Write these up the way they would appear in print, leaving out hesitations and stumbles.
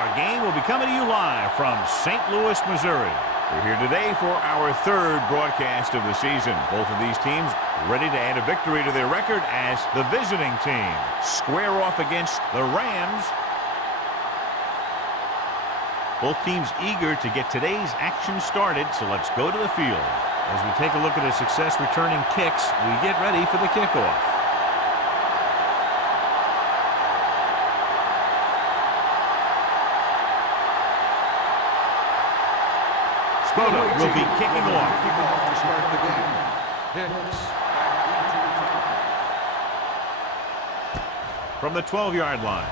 Our game will be coming to you live from St. Louis, Missouri. We're here today for our third broadcast of the season. Both of these teams ready to add a victory to their record as the visiting team square off against the Rams. Both teams eager to get today's action started, so let's go to the field. As we take a look at a success returning kicks, we get ready for the kickoff. Will be kicking off. To start the game. From the 12-yard line.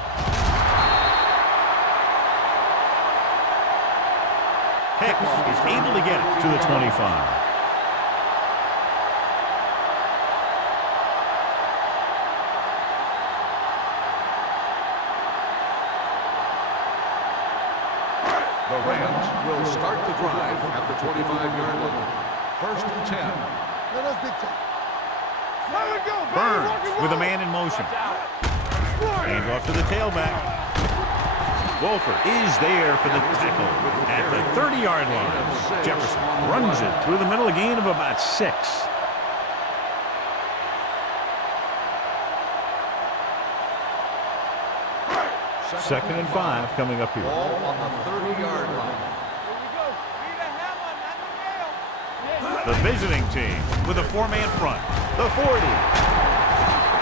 Hicks is able to get it to the 25. The Rams will start the drive at the 25-yard line. First and 10. Burns with a man in motion. Hand off to the tailback. Wolford is there for the tackle at the 30-yard line. Jefferson runs it through the middle, a gain of about 6. Second and 5 coming up here. Ball on the 30-yard line. The visiting team with a 4-man front. The 40.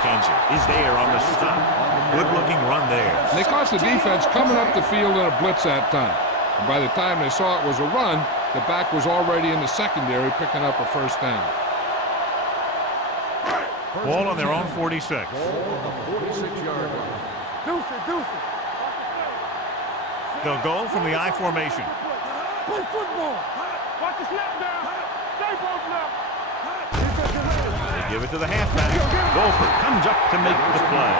Kansas is there on the stop. Good-looking run there. They caught the defense coming up the field in a blitz that time. And by the time they saw it was a run, the back was already in the secondary picking up a first down. Ball on their own 46. Ball on the 46-yard line. They'll go from the I formation. Play football. Watch the snap down. Stay both now. They give it to the halfback. Wolford comes up to make the play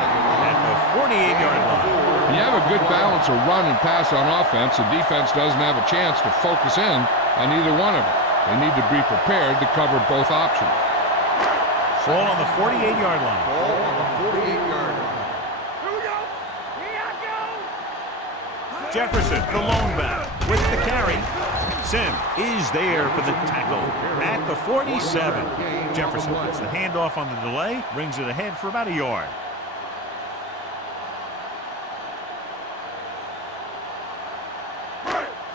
at the 48-yard line. When you have a good balance of run and pass on offense, the defense doesn't have a chance to focus in on either one of them. They need to be prepared to cover both options. Ball on the 48-yard line. Ball on the 48-yard line. Jefferson, the lone back, with the carry. Sim is there for the tackle at the 47. Jefferson gets the handoff on the delay, brings it ahead for about a yard.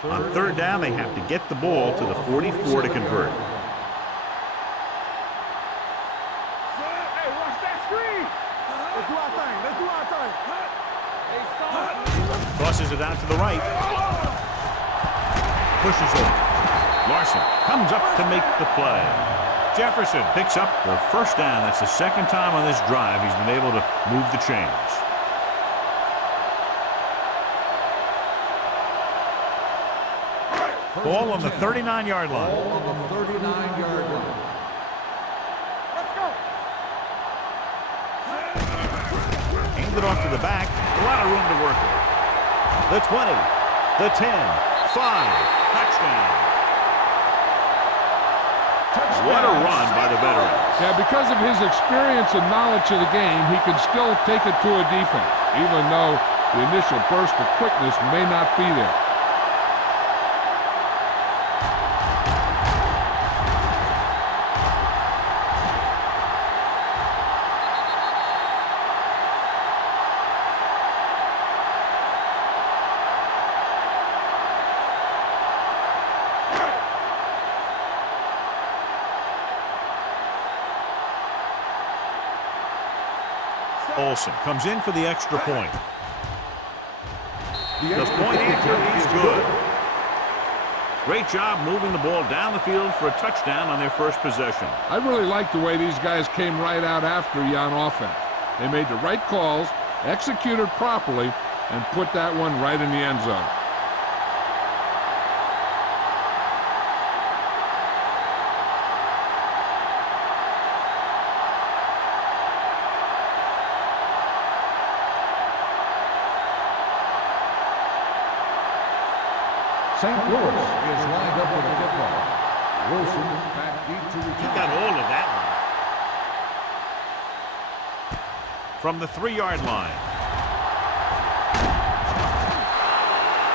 On third down, they have to get the ball to the 44 to convert. Hey, watch that screen. Let's do our thing. Let's do our thing. Crosses it out to the right. Pushes it. Larson comes up to make the play. Jefferson picks up the first down. That's the second time on this drive he's been able to move the chains. Ball on the 39-yard line. Ball on the 39-yard line. Let's go. Hand it off to the back. A lot of room to work with. The 20, the 10, 5, touchdown. What a run by the veteran. Yeah, because of his experience and knowledge of the game, he can still take it to a defense, even though the initial burst of quickness may not be there. Olsen comes in for the extra point. The point answer is good. Great job moving the ball down the field for a touchdown on their first possession. I really like the way these guys came right out after you on offense. They made the right calls, executed properly, and put that one right in the end zone. St. Louis is lined up for the kickoff. Wilson back deep to return. He got all of that one. From the 3-yard line.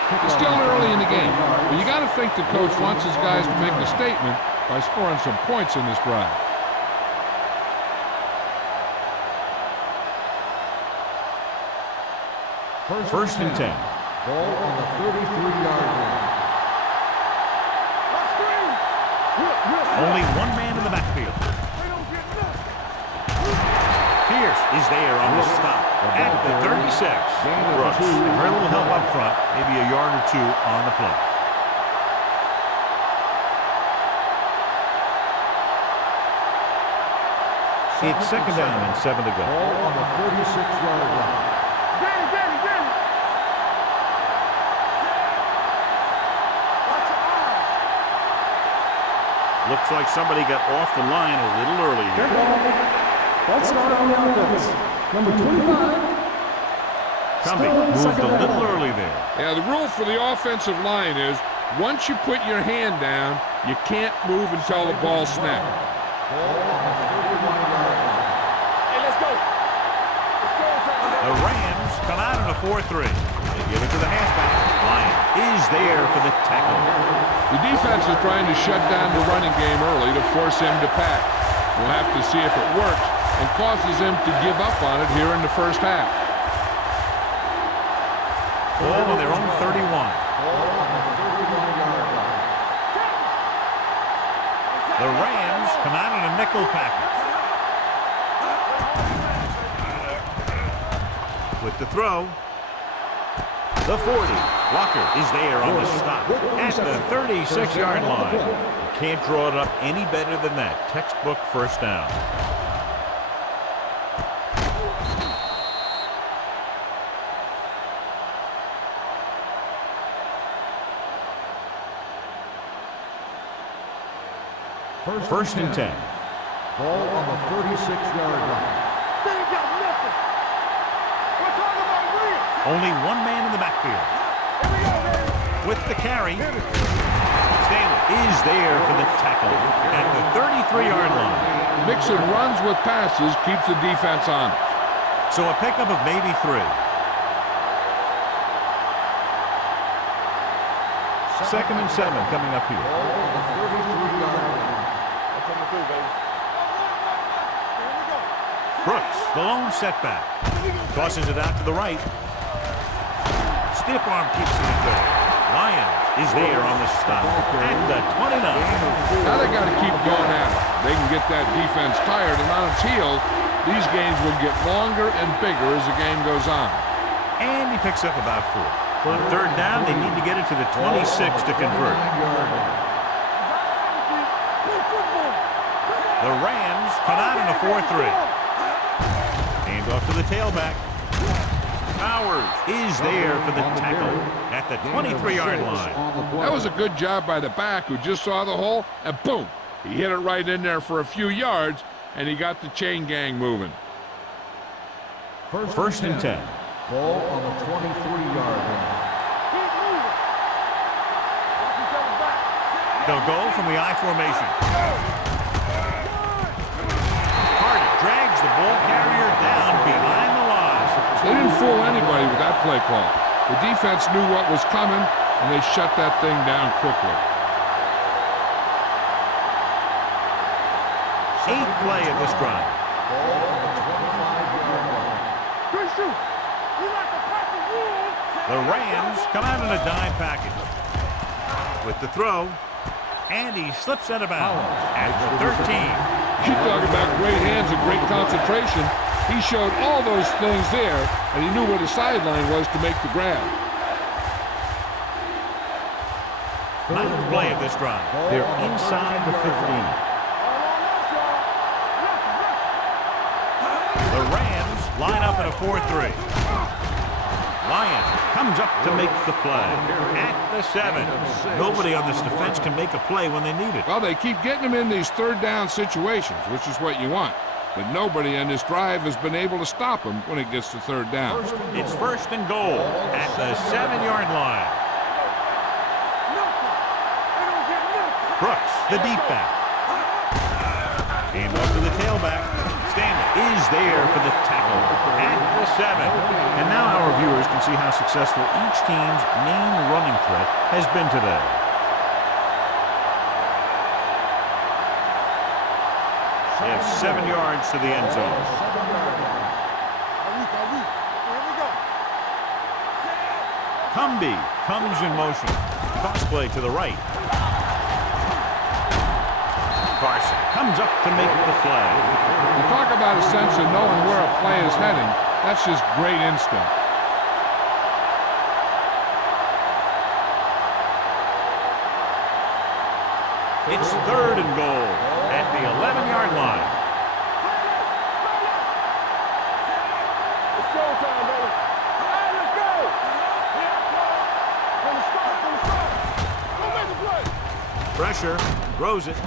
It's still early in the game, but you got to think the coach wants his guys to make a statement by scoring some points in this drive. First and 10. Ball on the 33-yard line. Only one man in the backfield. Pierce is there on the stop at the 36. Brooks, very little help up front, maybe a yard or two on the play. It's second down and 7 to go. Ball on the 36-yard line. Looks like somebody got off the line a little early here. Let's start on the offense. Number 25. Cumbie moved a little early there. Yeah, the rule for the offensive line is once you put your hand down, you can't move until the ball snaps. Ball on the 31-yard line. Hey, let's go. The Rams come out in a 4-3. They give it to the halfback. Lyon is there for the tackle. The defense is trying to shut down the running game early to force him to pass. We'll have to see if it works and causes him to give up on it here in the first half. Ball on their own 31. Ball on the 31-yard line. The Rams come out in a nickel package. With the throw. The 40. Walker is there on the stop at the 36-yard line. You can't draw it up any better than that. Textbook first down. First and 10. Ball on the 36-yard line. They ain't got nothing. We're talking about real. Only one man in the backfield. With the carry. Stanley is there for the tackle at the 33-yard line. Mixing runs with passes keeps the defense on. So a pickup of maybe 3. Second and 7 coming up here. Ball on the 33-yard line. That's what we do, baby. Here we go. Brooks, the lone setback. Tosses it out to the right. Stiff arm keeps it there. Lyons is there on the stop at the 29. Now they got to keep going at it. They can get that defense tired and on its heels. These games will get longer and bigger as the game goes on. And he picks up about 4. On third down, they need to get it to the 26 to convert. The Rams come out in a 4-3. Hand off to the tailback. Powers is there for the tackle at the 23-yard line. That was a good job by the back who just saw the hole, and boom, he hit it right in there for a few yards, and he got the chain gang moving. First and 10. Ball on the 23-yard line. They'll go from the I formation. Carter drags the ball carrier down behind the line. They didn't fool anybody with that play call. The defense knew what was coming, and they shut that thing down quickly. 8th play of this drive. Ball on the 25-yard line. Good shoot. We like the pack of wolves. The Rams come out in a dime package. With the throw, and he slips out of bounds at the 13. You talk about great hands and great concentration. He showed all those things there, and he knew where the sideline was to make the grab. 9th play of this drive. They're inside the 15. The Rams line up in a 4-3. Lyons comes up to make the play at the 7. Nobody on this defense can make a play when they need it. Well, they keep getting him in these third down situations, which is what you want. But nobody on this drive has been able to stop him when it gets to third down. It's first and goal at the 7-yard line. Brooks, the deep back. Hand off to the tailback. Stanley is there for the tackle at the 7. And now our viewers can see how successful each team's main running threat has been today. They have 7 yards to the end zone. Cumby comes in motion. Cross play to the right. Carson comes up to make the play. You talk about a sense of knowing where a play is heading. That's just great instinct. It's 3rd and goal at the 11-yard line. It's showtime, baby. All right, let's go. From the start. Go make the play. Pressure, throws it,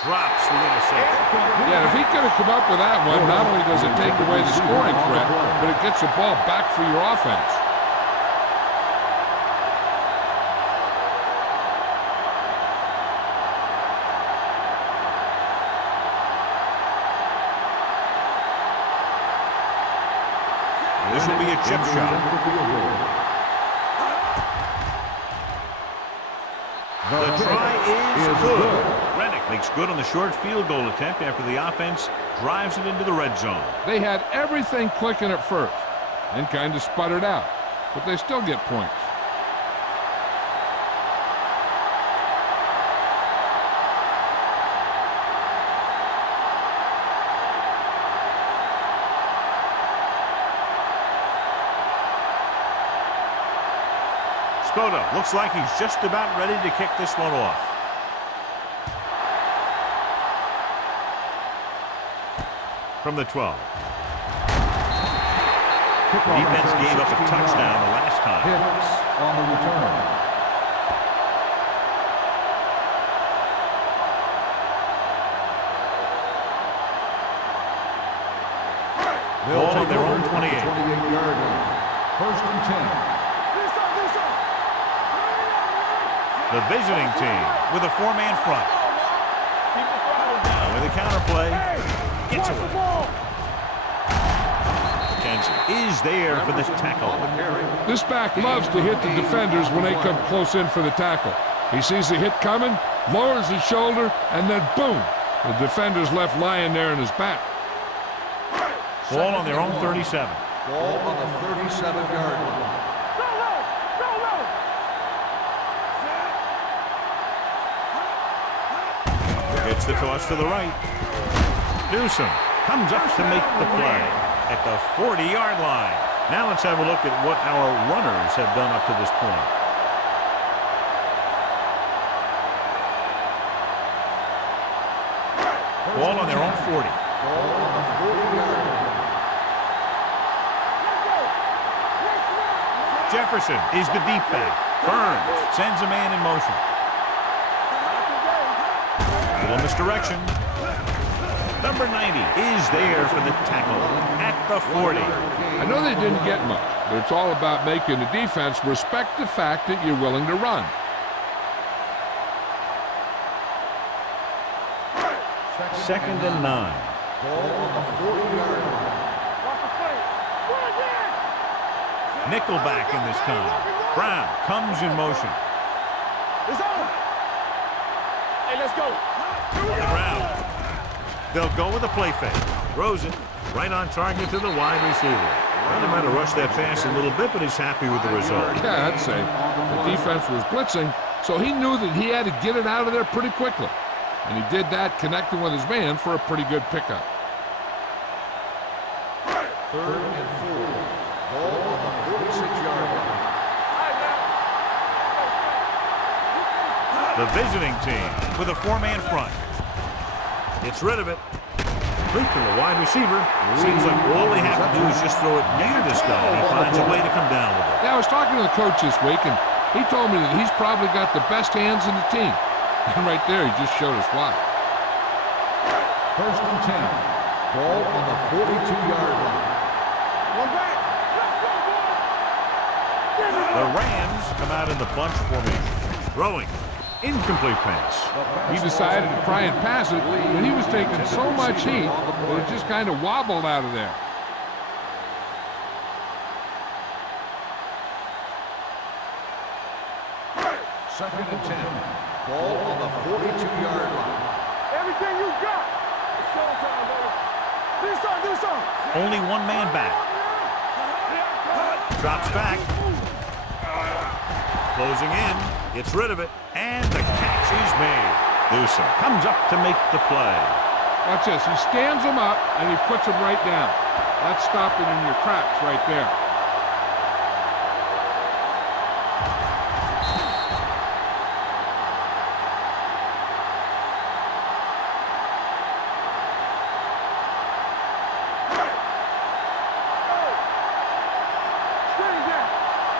drops the interception. Yeah, if he could have come up with that one, not only does it take away the scoring threat, but it gets the ball back for your offense. This will be a chip shot. The try is good. Rennick makes good on the short field goal attempt after the offense drives it into the red zone. They had everything clicking at first and kind of sputtered out, but they still get points. Spoda looks like he's just about ready to kick this one off. From the 12. Defense gave up a touchdown the last time. Hits on the return. Ball on their own 28. 28-yard line. 1st and 10. The visiting team with a 4-man front. With a counterplay, gets away. Kenzie is there for the tackle. This back loves to hit the defenders when they come close in for the tackle. He sees the hit coming, lowers his shoulder, and then boom, the defender's left lying there in his back. Ball on their own 37. Ball on the 37-yard line. It's the toss to the right. Newsom comes up to make the play at the 40-yard line. Now let's have a look at what our runners have done up to this point. Ball on their own 40. Ball on the 40-yard line. Jefferson is the deep back. Burns sends a man in motion. Little misdirection. Number 90 is there for the tackle at the 40. I know they didn't get much, but it's all about making the defense respect the fact that you're willing to run. Second and 9. Ball on the 40-yard line. Nickelback in this time. Brown comes in motion. It's on. Hey, let's go. On the ground. They'll go with a play fake. Throws it right on target to the wide receiver. Well, they might have rushed that pass a little bit, but he's happy with the result. Yeah, I'd say. The defense was blitzing, so he knew that he had to get it out of there pretty quickly. And he did that connecting with his man for a pretty good pickup. 3rd and 4. Ball on the 46-yard line. The visiting team with a 4-man front. Gets rid of it. Complete to the wide receiver. Seems like all they have to do is just throw it near this guy. He finds a way to come down with it. Yeah, I was talking to the coach this week, and he told me that he's probably got the best hands in the team. And right there, he just showed us why. 1st and 10. Ball on the 42-yard line. One back. The Rams come out in the bunch formation. Throwing. Incomplete pass. He decided to try and pass it, and he was taking so much heat that it just kind of wobbled out of there. Second and 10. Ball on the 42-yard line. Everything you got. It's showtime, baby. Do something, do something. Only one man back. Drops back. Closing in. Gets rid of it. And the catch is made. Newsom comes up to make the play. Watch this. He stands him up, and he puts him right down. That's stopping in your tracks right there.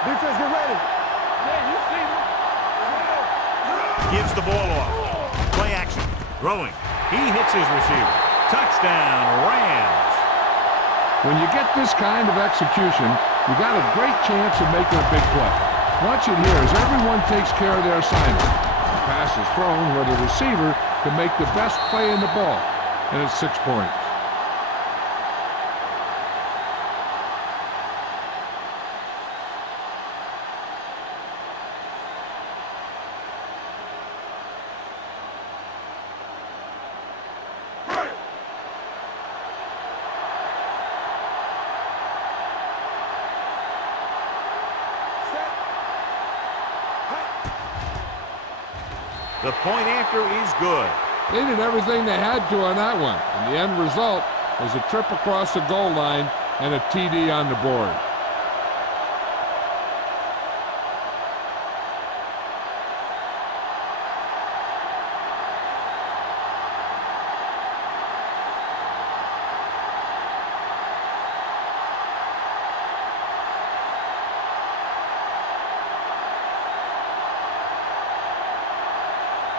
Defense, get ready. Gives the ball off. Play action. Throwing. He hits his receiver. Touchdown, Rams. When you get this kind of execution, you got a great chance of making a big play. Watch it here as everyone takes care of their assignment. The pass is thrown where the receiver can make the best play in the ball, and it's 6 points. The point after is good. They did everything they had to on that one, and the end result was a trip across the goal line and a TD on the board.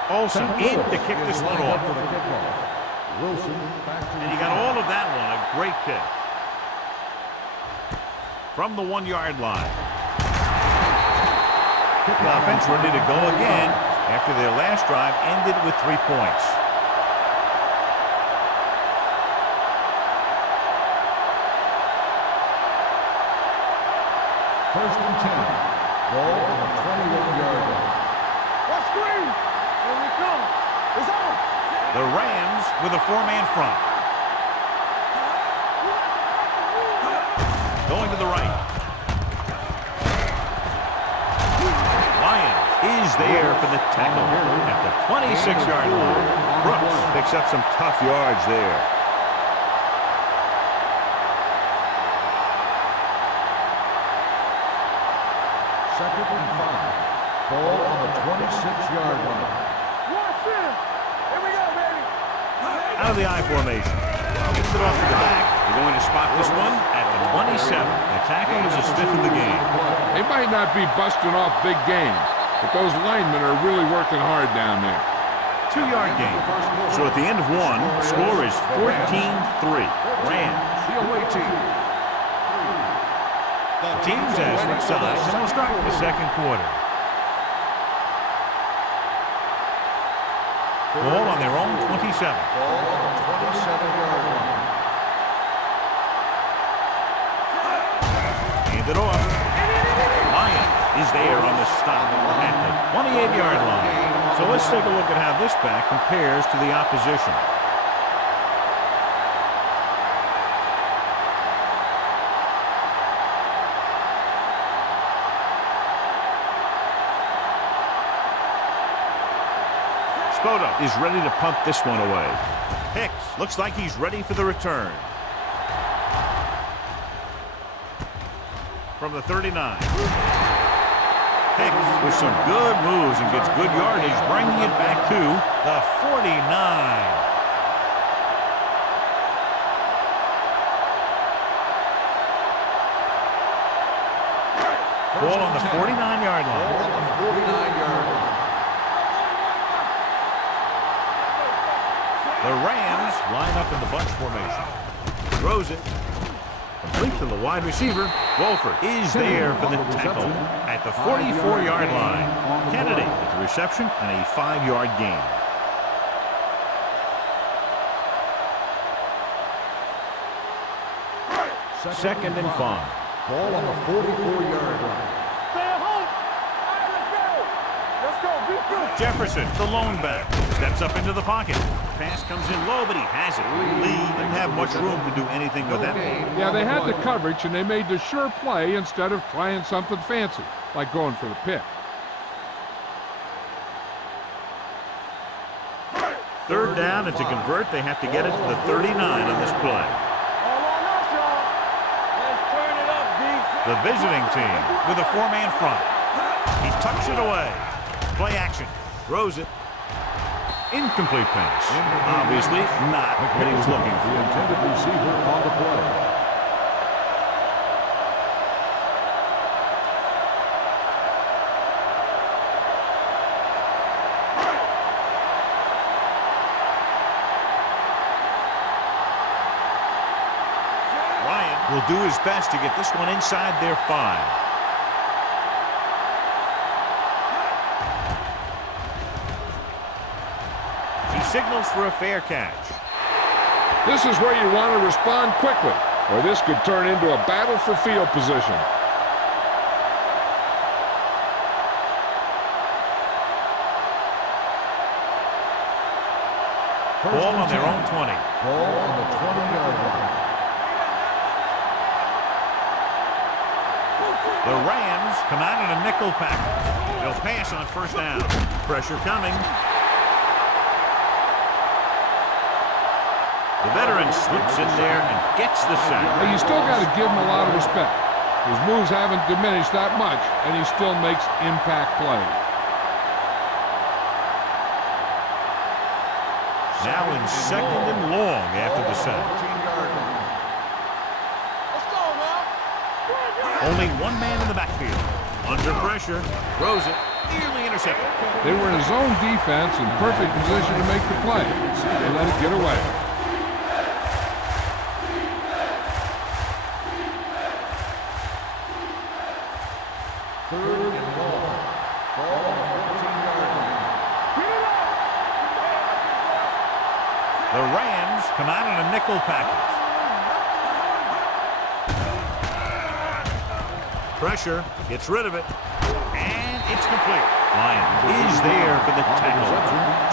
Olsen in to kick this one off. Wilson back to And he got all of that one. A great kick. From the 1-yard line. The offense ready to go again after their last drive ended with 3 points. First and 10. Ball on the 21-yard line. Watch screen. Here we come. It's on. The Rams with a 4-man front. Going to the right. Lyons is there for the tackle at the 26-yard line. Brooks picks up some tough yards there. Second and 5. Ball on the 26-yard line. Watch this. Here we go, baby. Out of the I formation. Gets it off to the back. They're going to spot this one at the 27. The tackle is his 5th of the game. They might not be busting off big games, but those linemen are really working hard down there. 2-yard gain. So at the end of one, score is 14-3. Rams. The away team. Teams as one side, and we'll start the second quarter. Ball on their own 27. Ball on the 27-yard line. Hand it off. Lyons is there on the stop at the 28-yard line. So let's take a look at how this back compares to the opposition. Spoda is ready to punt this one away. Hicks looks like he's ready for the return. From the 39. Hicks with some good moves and gets good yardage, bringing it back to the 49. Ball on the 49-yard line. Ball on the 49-yard line. The Rams line up in the bunch formation. Throws it. Complete to the wide receiver. Wolford is there for the tackle at the 44-yard line. Kennedy with the reception and a 5-yard gain. Second and 5. Ball on the 44-yard line. Stay at home. All right, let's go. Let's go. Jefferson, the lone back, steps up into the pocket. Pass comes in low, but he has it. Lee didn't have much room to do anything with that. Yeah, they had the coverage, and they made the sure play instead of trying something fancy, like going for the pick. Third down, and to convert, they have to get it to the 39 on this play. The visiting team with a four-man front. He tucks it away. Play action. Throws it. Incomplete pass. Obviously not what he was looking for. The intended receiver on the play. Ryan will do his best to get this one inside their 5. Signals for a fair catch. This is where you want to respond quickly, or this could turn into a battle for field position. Ball on their own 20. Ball on the 20-yard line. The Rams come out in a nickel package. They'll pass on first down. Pressure coming. The veteran slips in there and gets the sack. But you still got to give him a lot of respect. His moves haven't diminished that much, and he still makes impact plays. Now in second and long after the sack. Let's go, man. Only one man in the backfield. Under pressure. Throws it. Nearly intercepted. They were in a zone defense in perfect position to make the play. They let it get away. Third and long. Ball on the 14-yard line. The Rams come out in a nickel package. Pressure, gets rid of it, and it's complete. Lion is there for the tackle.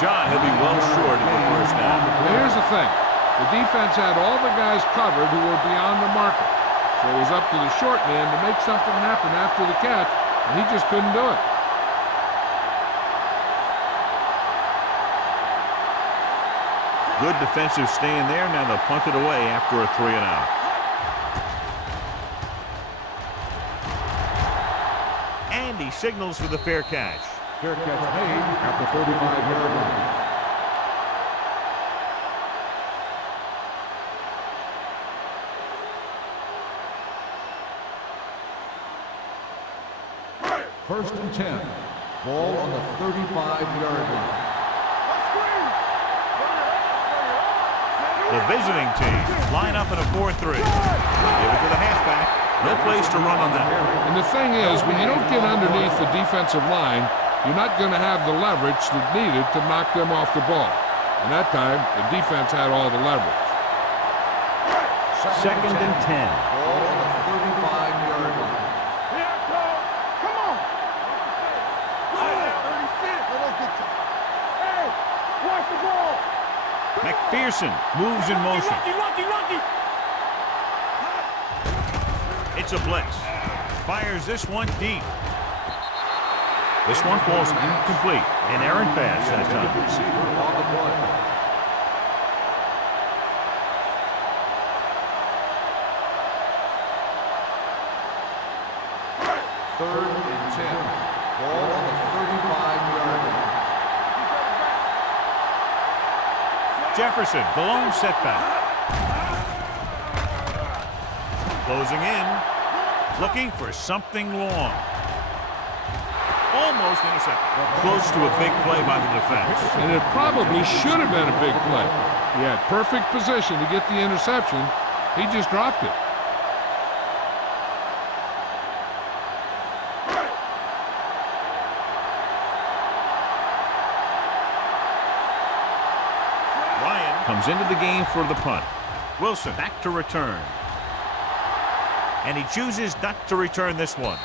John, he'll be well short of the first down. Now here's the thing. The defense had all the guys covered who were beyond the marker. So it was up to the short man to make something happen after the catch, and he just couldn't do it. Good defensive stand there. Now they'll punt it away after a 3-and-out. And he signals for the fair catch. Fair catch made at the 35-yard line. First and 10. Ball on the 35-yard line. The visiting team line up in a 4-3. Give it to the halfback. No place to run on that. And the thing is, when you don't get underneath the defensive line, you're not going to have the leverage that's needed to knock them off the ball. And that time, the defense had all the leverage. Second and 10. Ball on the 35-yard line. Come on. Hey, watch the ball. McPherson moves in motion. Lucky. It's a blitz. Fires this one deep. This one falls incomplete. An errant pass that time. Receiver on the play. Third and 10. Ball on the 35-yard line. Jefferson, the lone setback. Closing in. Looking for something long. Almost intercepted. Close to a big play by the defense. And it probably should have been a big play. He had perfect position to get the interception. He just dropped it. Ryan comes into the game for the punt. Wilson back to return. And he chooses not to return this one.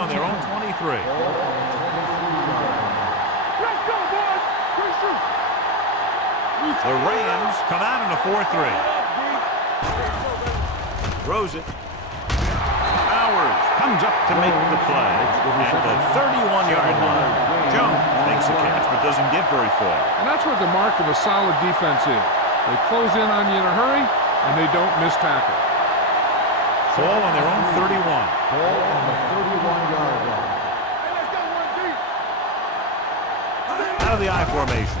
on their own 23. Let's go, boys. Quick shoot. The Rams come out in a 4-3. Throws it. Bowers comes up to make the play at the 31-yard line. Jones makes the catch but doesn't get very far. And that's what the mark of a solid defense is. They close in on you in a hurry, and they don't miss tackle. Ball on their own 31. Ball on the 31-yard line. Hey, let's go one deep. Out of the I formation.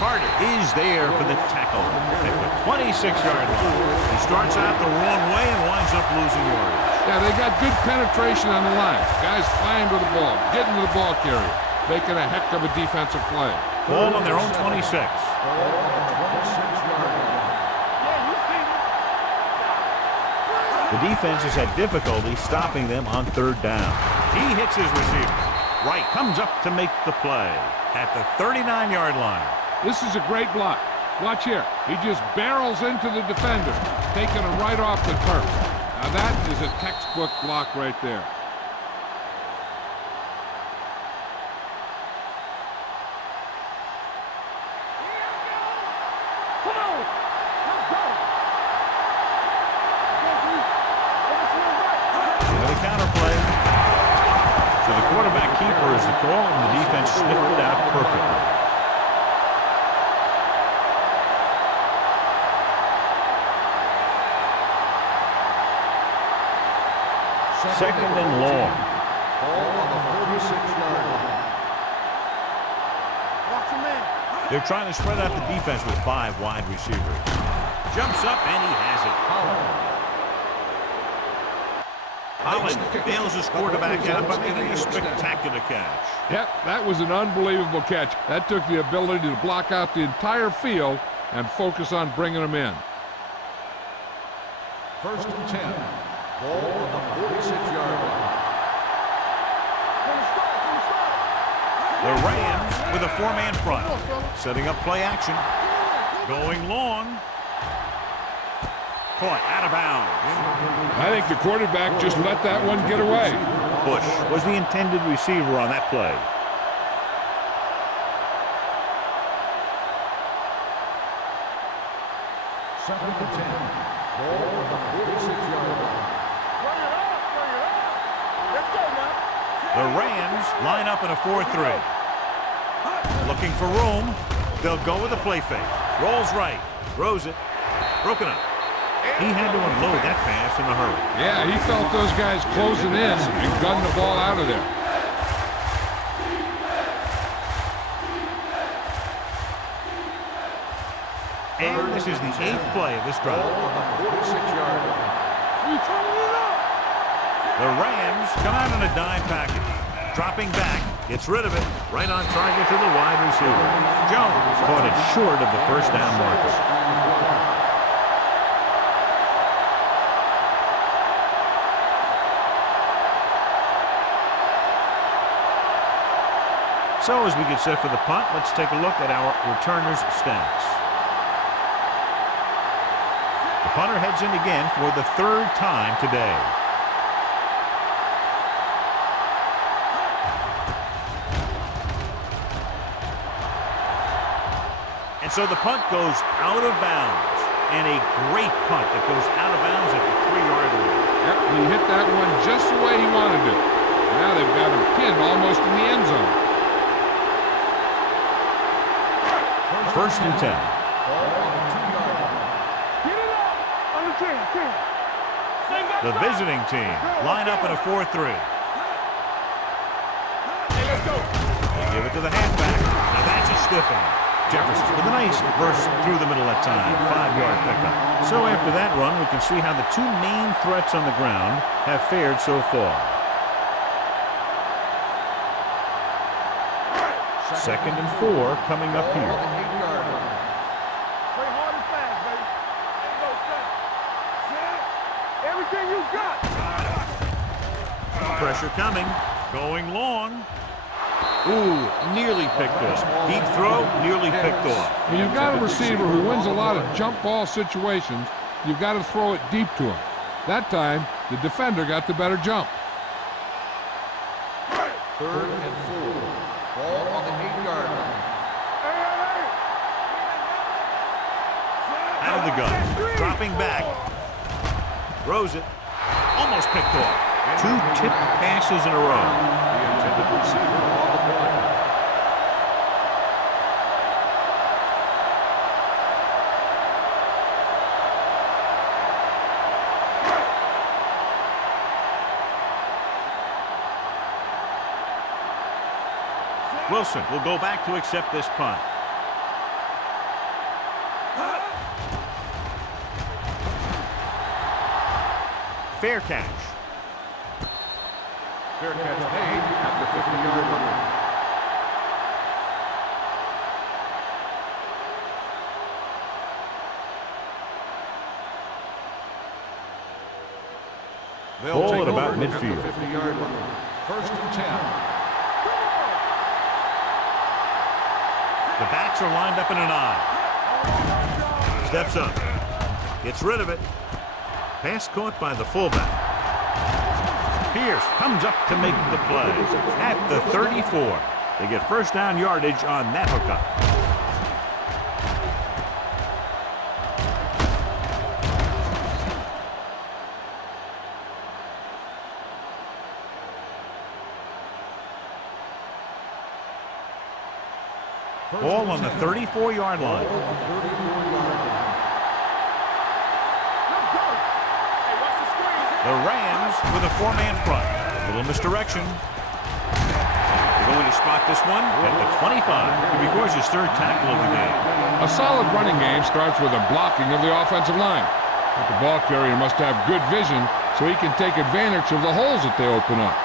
Carter is there for the tackle at the 26-yard line. He starts out the wrong way and winds up losing yards. Yeah, they got good penetration on the line. Guys flying to the ball, getting to the ball carrier, making a heck of a defensive play. Ball on their own 26. Ball on the 26-yard line. Yeah, you see me. The defense has had difficulty stopping them on third down. He hits his receiver. Wright comes up to make the play at the 39-yard line. This is a great block. Watch here. He just barrels into the defender, taking him right off the turf. Now that is a textbook block right there. Come on. Let's go. The counter play. So the quarterback keeper is the call, and the defense sniffed it out perfectly. Second and long. Ball on the 46-yard line. Watch your man. They're trying to spread out the defense with 5 wide receivers. Jumps up, and he has it. Holland bails his quarterback out by making a spectacular catch. Yep, that was an unbelievable catch. That took the ability to block out the entire field and focus on bringing them in. First and 10. Ball on the 46-yard line. The Rams with a 4-man front. Setting up play action. Going long. Caught out of bounds. I think the quarterback just let that one get away. Bush was the intended receiver on that play. Second and 10. Ball on the 46-yard line. Bring it up. Bring it up. Let's go now. The Rams line up in a 4-3. Looking for room. They'll go with a play fake. Rolls right. Throws it. Broken up. He had to unload that pass in a hurry. Yeah, he felt those guys closing in and gunned the ball out of there. And this is the 8th play of this drive. Ball on the 46-yard line. We turning it up. The Rams come out in a dime package. Dropping back, gets rid of it, right on target to the wide receiver. Jones caught it short of the first down marker. So as we get set for the punt, let's take a look at our returners' stats. The punter heads in again for the 3rd time today. And so the punt goes out of bounds. And a great punt that goes out of bounds at the 3-yard line. Yep, he hit that one just the way he wanted to. Now they've got him pinned almost in the end zone. First and 10. Ball on the 2-yard line. Get it up. On the 10. The visiting team line up in a 4-3. Hey, let's go. They give it to the halfback. Now that's a stiff one. Jefferson with a nice burst through the middle that time. 5-yard pickup. So after that run, we can see how the 2 main threats on the ground have fared so far. Second and 4 coming up Ball here. on the 8-yard line. Play hard and fast, baby. Ain't no thing. Set. Everything you got. Pressure coming. Going long. Ooh, nearly picked off. Deep throw, nearly picked off. When you've got a receiver who wins a lot of jump ball situations, you've got to throw it deep to him. That time, the defender got the better jump. 3rd and 4. Ball on the 8-yard line. Out of the gun. Dropping back. Throws it. Almost picked off. 2 tipped passes in a row. The intended receiver on the play. Wilson will go back to accept this punt. Fair catch. Fair catch made at the 50-yard line. They'll Ball take at about over at midfield. the 50-yard line. 1st and 10. The backs are lined up in an I. Steps up. Gets rid of it. Pass caught by the fullback. Pierce comes up to make the play at the 34. They get first down yardage on that hookup. Ball on the 34-yard line. The Rams with a 4-man front. A little misdirection. They're going to spot this one at the 25. He records his 3rd tackle of the game. A solid running game starts with a blocking of the offensive line. But the ball carrier must have good vision so he can take advantage of the holes that they open up.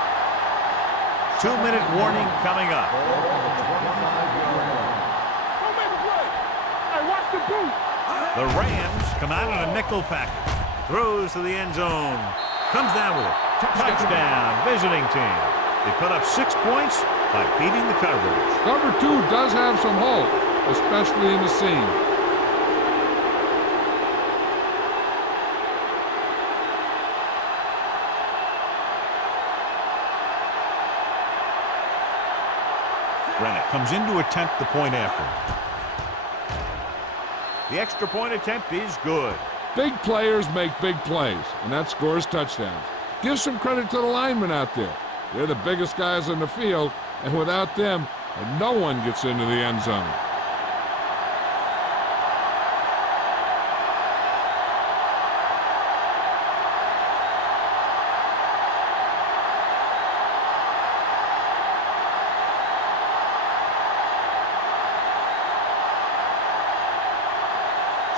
2-minute warning coming up. The Rams come out in a nickel package. Throws to the end zone. Comes down with it. Touchdown, visiting team. They put up 6 points by beating the coverage. Cover 2 does have some holes, especially in the seam. Rennick comes in to attempt the point after. The extra point attempt is good. Big players make big plays, and that scores touchdowns. Give some credit to the linemen out there. They're the biggest guys on the field, and without them, no one gets into the end zone.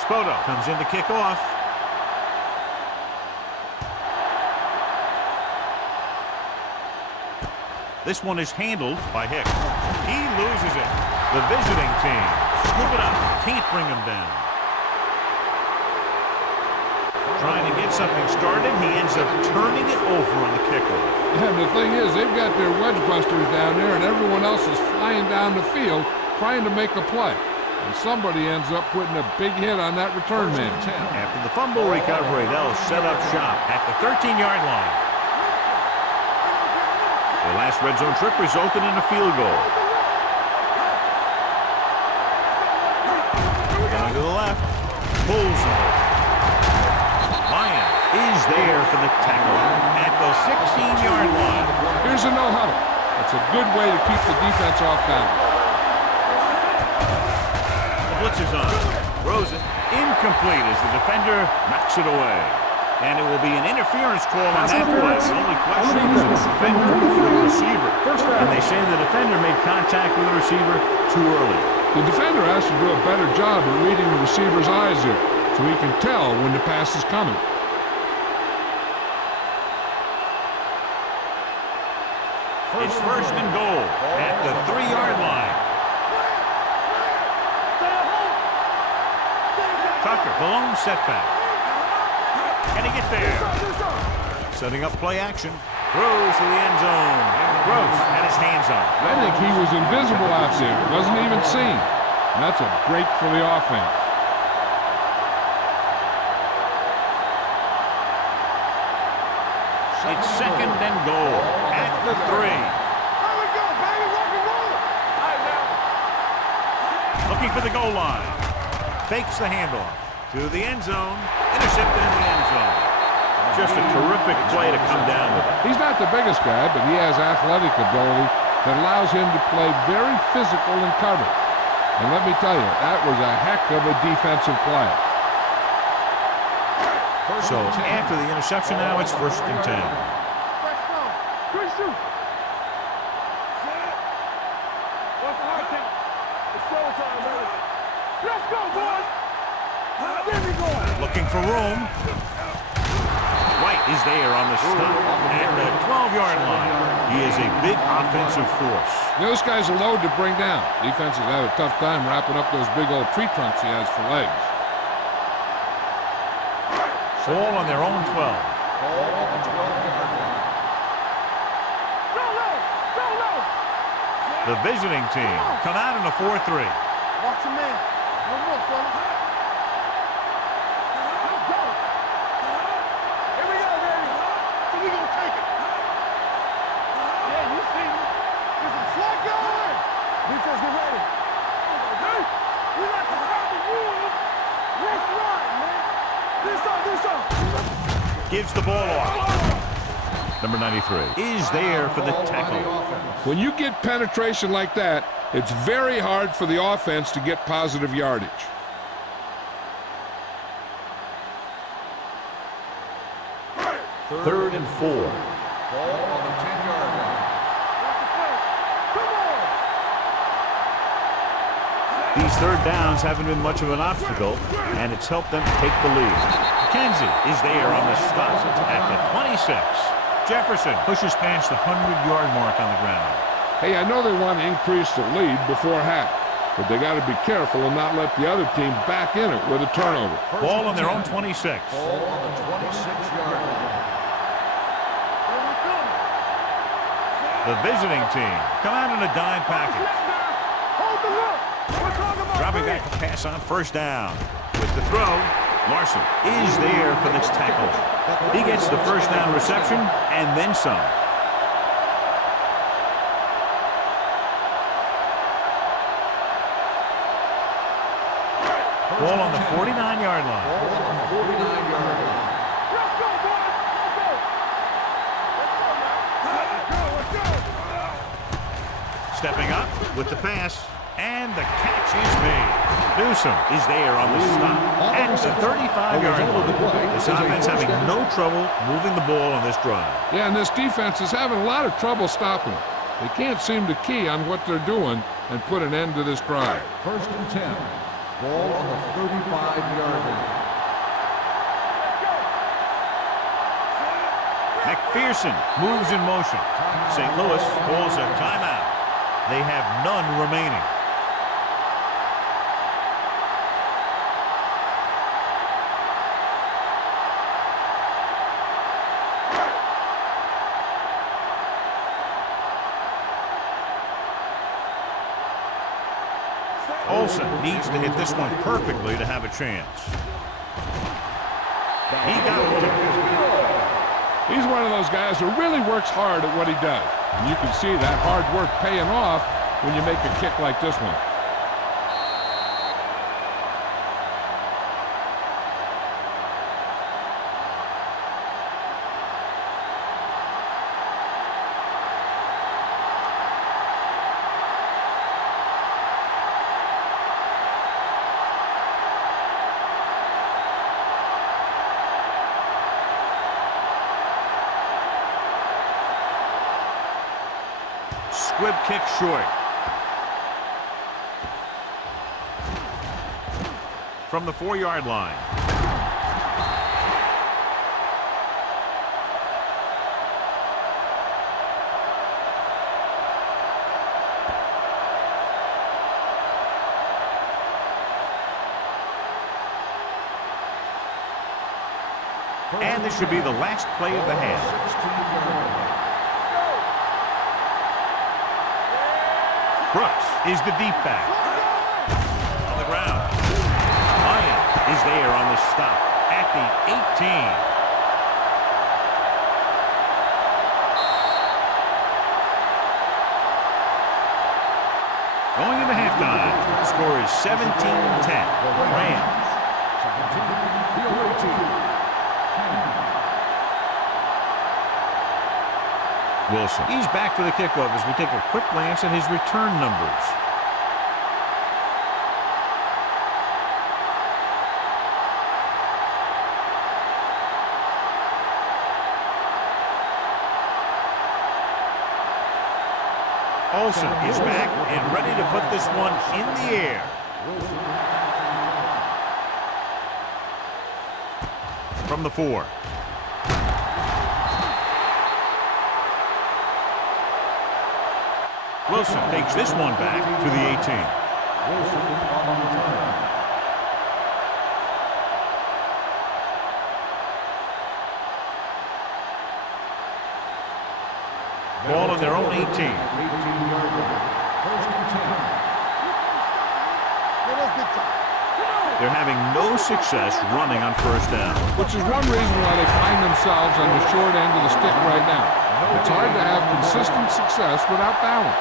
Spoto comes in to kick off. This one is handled by Hicks. He loses it. The visiting team scoop it up. Can't bring him down. Trying to get something started. He ends up turning it over on the kickoff. And the thing is, they've got their wedge busters down there, and everyone else is flying down the field trying to make a play. And somebody ends up putting a big hit on that return man. After the fumble recovery, they'll set up shop at the 13-yard line. Their last red zone trip resulted in a field goal. Down to the left. Pulls it. Lyons is there for the tackle at the 16-yard line. Here's a no-huddle. That's a good way to keep the defense off balance. Blitz is on. Throws it. Incomplete as the defender knocks it away. And it will be an interference call on that play. The only question is the defender or the receiver. And they say the defender made contact with the receiver too early. The defender has to do a better job of reading the receiver's eyes here so he can tell when the pass is coming. It's 1st and goal at the 3-yard line. Tucker, the lone setback. Can he get there? Setting up play action. Throws to the end zone. Gross had his hands on it. I think he was invisible out there. Wasn't even seen. And that's a break for the offense. It's 2nd and goal at the 3. to the goal line. Fakes the handoff to the end zone. Intercepted in the end zone. Just a terrific play to come down with it. He's not the biggest guy, but he has athletic ability that allows him to play very physical in cover. And let me tell you, that was a heck of a defensive play. So after the interception now, it's 1st and 10. Good shoot. What's the hard kick? It's showtime, baby. Let's go, boys. There we go. Looking for room. White is there on the stop at the 12-yard line. He is a big offensive force. You know, this guy's a load to bring down. Defenses have a tough time wrapping up those big old tree trunks he has for legs. Ball on their own 12. Ball on the 12-yard line. Go low. Go low. The visiting team come out in a 4-3. Watch your man. No more, fella. Let's go. Here we go, baby. So we gonna take it. Yeah, you see me. There's some slack going. Defense, get ready. Okay? We like to have the rules. Let's ride, man. This up. Gives the ball off. Number 93 is there for the tackle. When you get penetration like that, it's very hard for the offense to get positive yardage. Third and 4. Ball on the 10-yard line. These third downs haven't been much of an obstacle, and it's helped them take the lead. Kenzie is there on the stop at the 26. Jefferson pushes past the 100-yard mark on the ground. Hey, I know they want to increase the lead before half, but they got to be careful and not let the other team back in it with a turnover. Ball on their own 26. Ball on the 26-yard line. The visiting team come out in a dime package. Hold the look. We're talking about Dropping back to pass on 1st down. With the throw, Larson is there for this tackle. He gets the 1st down reception and then some. Ball on the 49-yard line. Ball on the 49-yard line. Let's go, boys. Let's go. Let's go, Stepping up with the pass, and the catch is made. Newsom is there on the stop at the 35-yard line. This offense having no trouble moving the ball on this drive. Yeah, and this defense is having a lot of trouble stopping them. They can't seem to key on what they're doing and put an end to this drive. 1st and 10. Ball on the 35-yard line. McPherson moves in motion. St. Louis calls a timeout. They have none remaining. Olsen needs to hit this one perfectly to have a chance. He got it. He's one of those guys who really works hard at what he does. And you can see that hard work paying off when you make a kick like this one. Squib kick short. From the 4-yard line. And this should be the last play of the half. Brooks is the deep back. On the ground. Lyons is there on the stop at the 18. Going into halftime, the score is is 17-10. Rams. 17, the away team. 10. Wilson. He's back for the kickoff as we take a quick glance at his return numbers. Olsen is back and ready to put this one in the air. From the 4. Wilson takes this one back to the 18. Wilson on the return. Ball on their own 18. 18-yard line. First and 10. They're having no success running on first down. Which is one reason why they find themselves on the short end of the stick right now. It's hard to have consistent success without balance.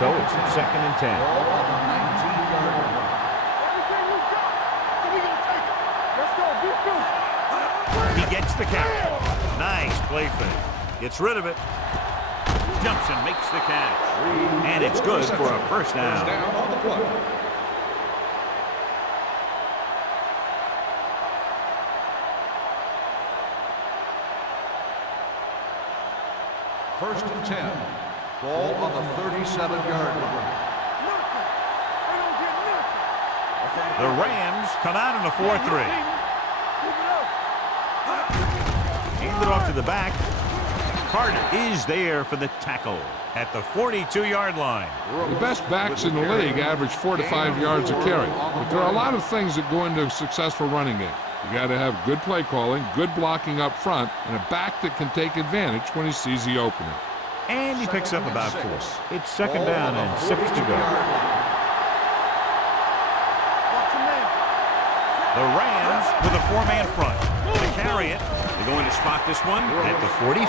So it's 2nd and 10. Ball on the 19-yard line. Everything we got. So we gonna take it. Let's go. Be He gets the carry. Nice play fake. Gets rid of it. Jumps and makes the catch. And it's good for a first down. First down on the play. First and 10. Ball on the 37-yard line. The Rams come out in a 4-3. Hand it off to the back. Carter is there for the tackle at the 42-yard line. The best backs in the league average 4 to 5 yards a carry. But there are a lot of things that go into a successful running game. You got to have good play calling, good blocking up front, and a back that can take advantage when he sees the opening. And he picks up about 4. It's 2nd down and 6 to go. The Rams with a 4-man front. To carry it, they're going to spot this one at the 44.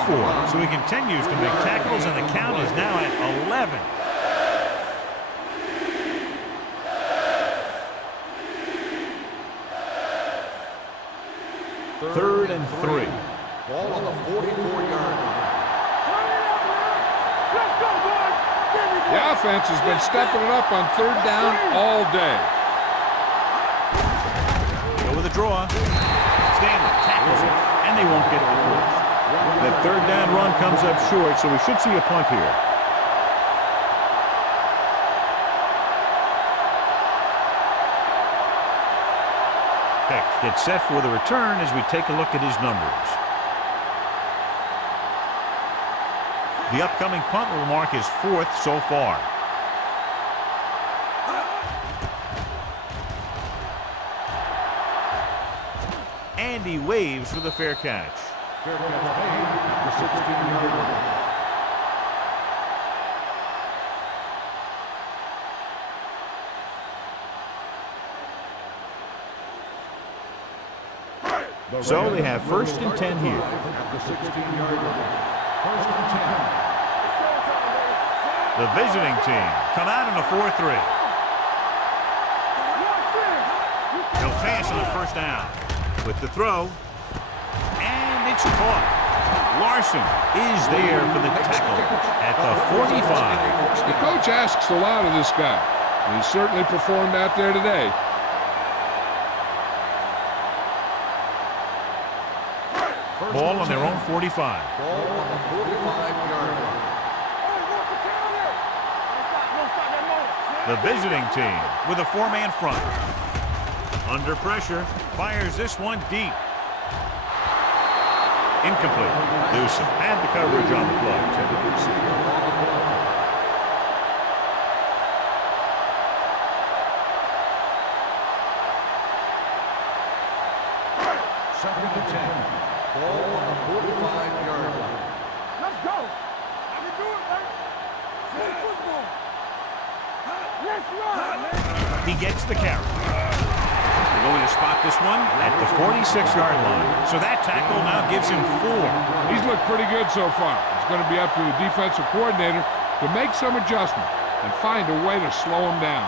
So he continues to make tackles, and the count is now at 11. Third and 3. Ball on the 44-yard line. The offense has been stepping it up on 3rd down all day. Go with a draw. Stanley tackles it, and they won't get it before. That 3rd down run comes up short, so we should see a punt here. Heck gets set for the return as we take a look at his numbers. The upcoming punt will mark his 4th so far. And he waves for the fair catch. Fair catch made at the 16-yard line. So they have 1st and 10 here. At the 16-yard line. 1st and 10. The visiting team come out in a 4-3. He'll pass on the first down. With the throw. And it's caught. Larson is there for the tackle at the 45. The coach asks a lot of this guy. And he certainly performed out there today. Ball on their own 45. Ball on the 45-yard line. The visiting team with a 4-man front. Under pressure, fires this one deep. Incomplete. Newsom had the coverage on the play. Second and 10. Ball on the 45-yard line. Let's go. I can do it, man. Play football. Let's run, man. He gets the carry. They're going to spot this one at the 46-yard line. So that tackle now gives him 4. He's looked pretty good so far. It's going to be up to the defensive coordinator to make some adjustment and find a way to slow him down.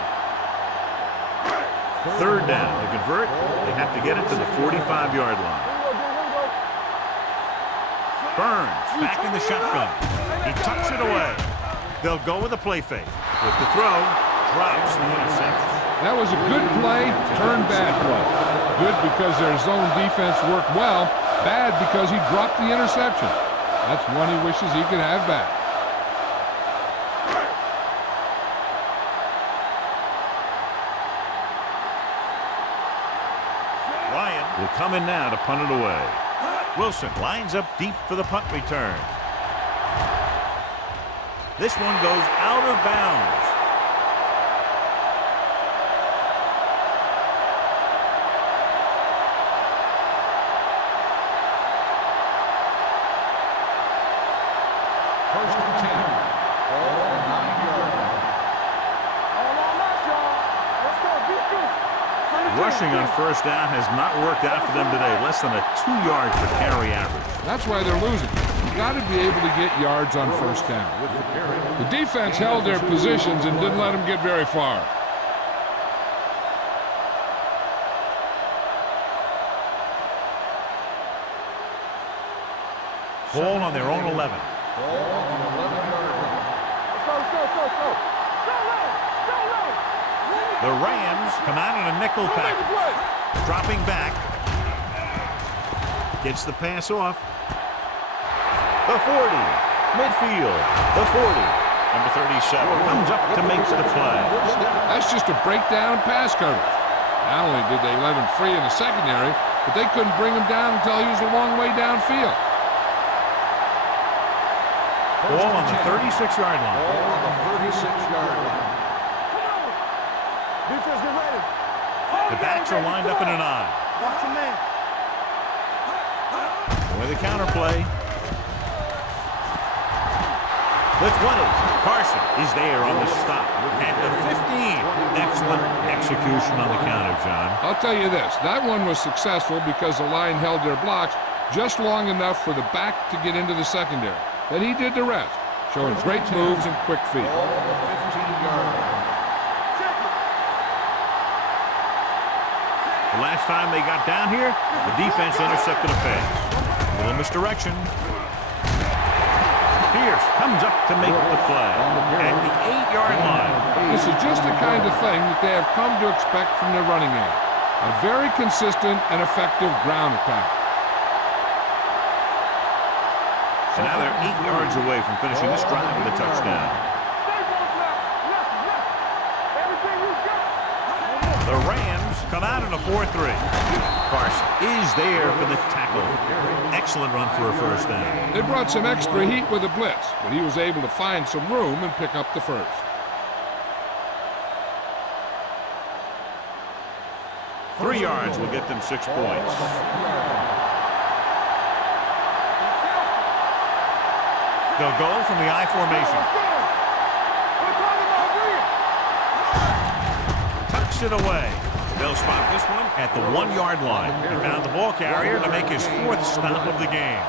3rd down. To convert, they have to get it to the 45-yard line. Burns back in the shotgun. He tucks it away. They'll go with a play fake. With the throw, drops the interception. That was a good play, turned bad play. Good because their zone defense worked well. Bad because he dropped the interception. That's one he wishes he could have back. Ryan will come in now to punt it away. Wilson lines up deep for the punt return. This one goes out of bounds. First and 10. Ball on the 9-yard line. All on us, y'all. Let's go. Defense. Rushing on first down has not worked out for them today. Less than a 2-yard per carry average. That's why they're losing. You got to be able to get yards on first down. The defense held their positions and didn't let them get very far. Ball on their own 11. Ball on the 11-yard line. Let's go. Go low. The Rams come out in a nickel package. Dropping back. Gets the pass off. The 40. Midfield. The 40. Number 37 comes up to make the play. That's just a breakdown in pass coverage. Not only did they let him free in the secondary, but they couldn't bring him down until he was a long way downfield. Ball on the 36-yard line. Ball on the 36-yard line. Defense, get ready. The backs are lined up in an eye. Watch your man. With a counterplay. The 20. Carson is there on the stop. At the 15. Excellent execution on the counter, John. I'll tell you this, that one was successful because the line held their blocks just long enough for the back to get into the secondary. Then he did the rest, showing great moves and quick feet. Ball on the 15-yard line. The last time they got down here, the defense intercepted a pass. A little misdirection. Pierce comes up to make the play at the 8-yard line. This is just the kind of thing that they have come to expect from their running game. A very consistent and effective ground attack. So now they're 8 yards away from finishing this drive with a touchdown. The Rams come out in a 4-3. Carson is there for the tackle. Excellent run for a first down. They brought some extra heat with a blitz, but he was able to find some room and pick up the first. Three yards will get them 6 points. They'll go from the I formation. Tucks it away. They'll spot this one at the 1-yard line. He found the ball carrier to make his 4th stop of the game.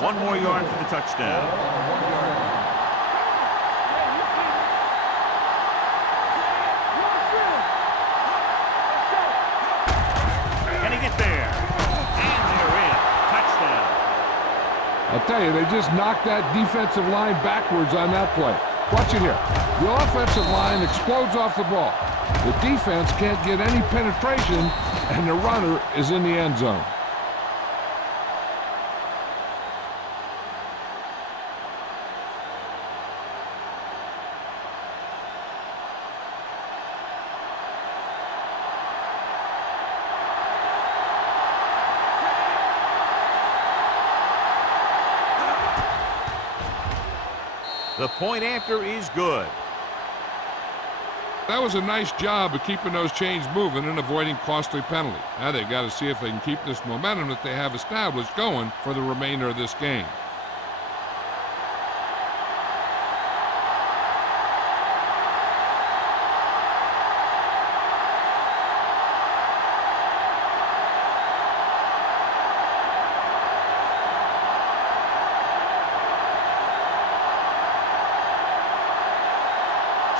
One more yard for the touchdown. Can he get there? And they're in. Touchdown. I'll tell you, they just knocked that defensive line backwards on that play. Watch it here. The offensive line explodes off the ball. The defense can't get any penetration, and the runner is in the end zone. The point after is good. That was a nice job of keeping those chains moving and avoiding costly penalties. Now they've got to see if they can keep this momentum that they have established going for the remainder of this game.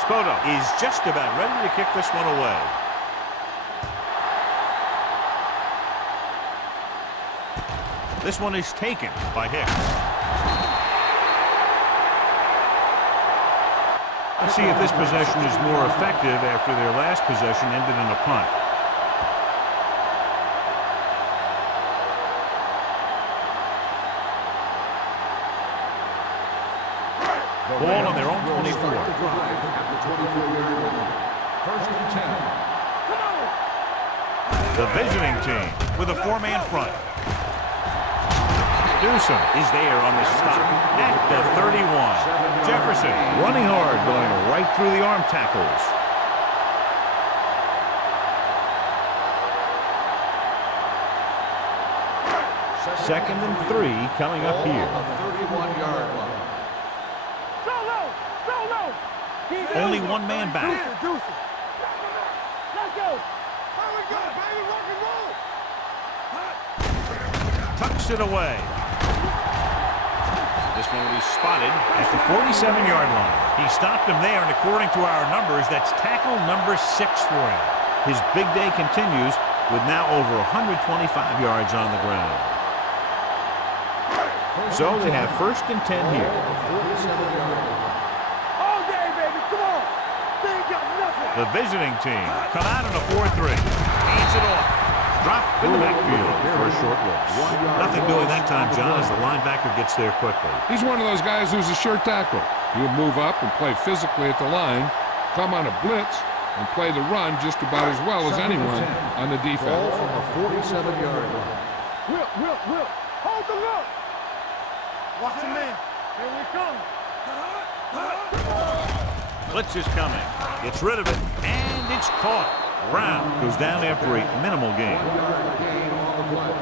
Spoto is just about ready to kick this one away. This one is taken by Hicks. Let's see if this possession is more effective after their last possession ended in a punt. Ball on their own 24. First and 10. The visiting team with a four-man front. Dewson is there on the stop at the 31. Jefferson running hard, going right through the arm tackles. Second and 3 coming up here. 31-yard line. Only one man back. Let's go. There we go, baby. Rock and roll. Tucks it away. This one will be spotted at the 47-yard line. He stopped him there, and according to our numbers, that's tackle number 6 for him. His big day continues with now over 125 yards on the ground. So they have first and 10 here. 47-yard line. The visiting team come out in a 4-3. Hands it off. Drop in the backfield for a short loss. Nothing doing that time, John, as the linebacker gets there quickly. He's one of those guys who's a sure tackle. He'll move up and play physically at the line, come on a blitz, and play the run just about as well as anyone on the defense. Ball from the 47-yard line. Will. Hold the look. Watch the man. Here we come. Blitz is coming. Gets rid of it, and it's caught. Brown goes down after a minimal gain. 1-yard gain on the play.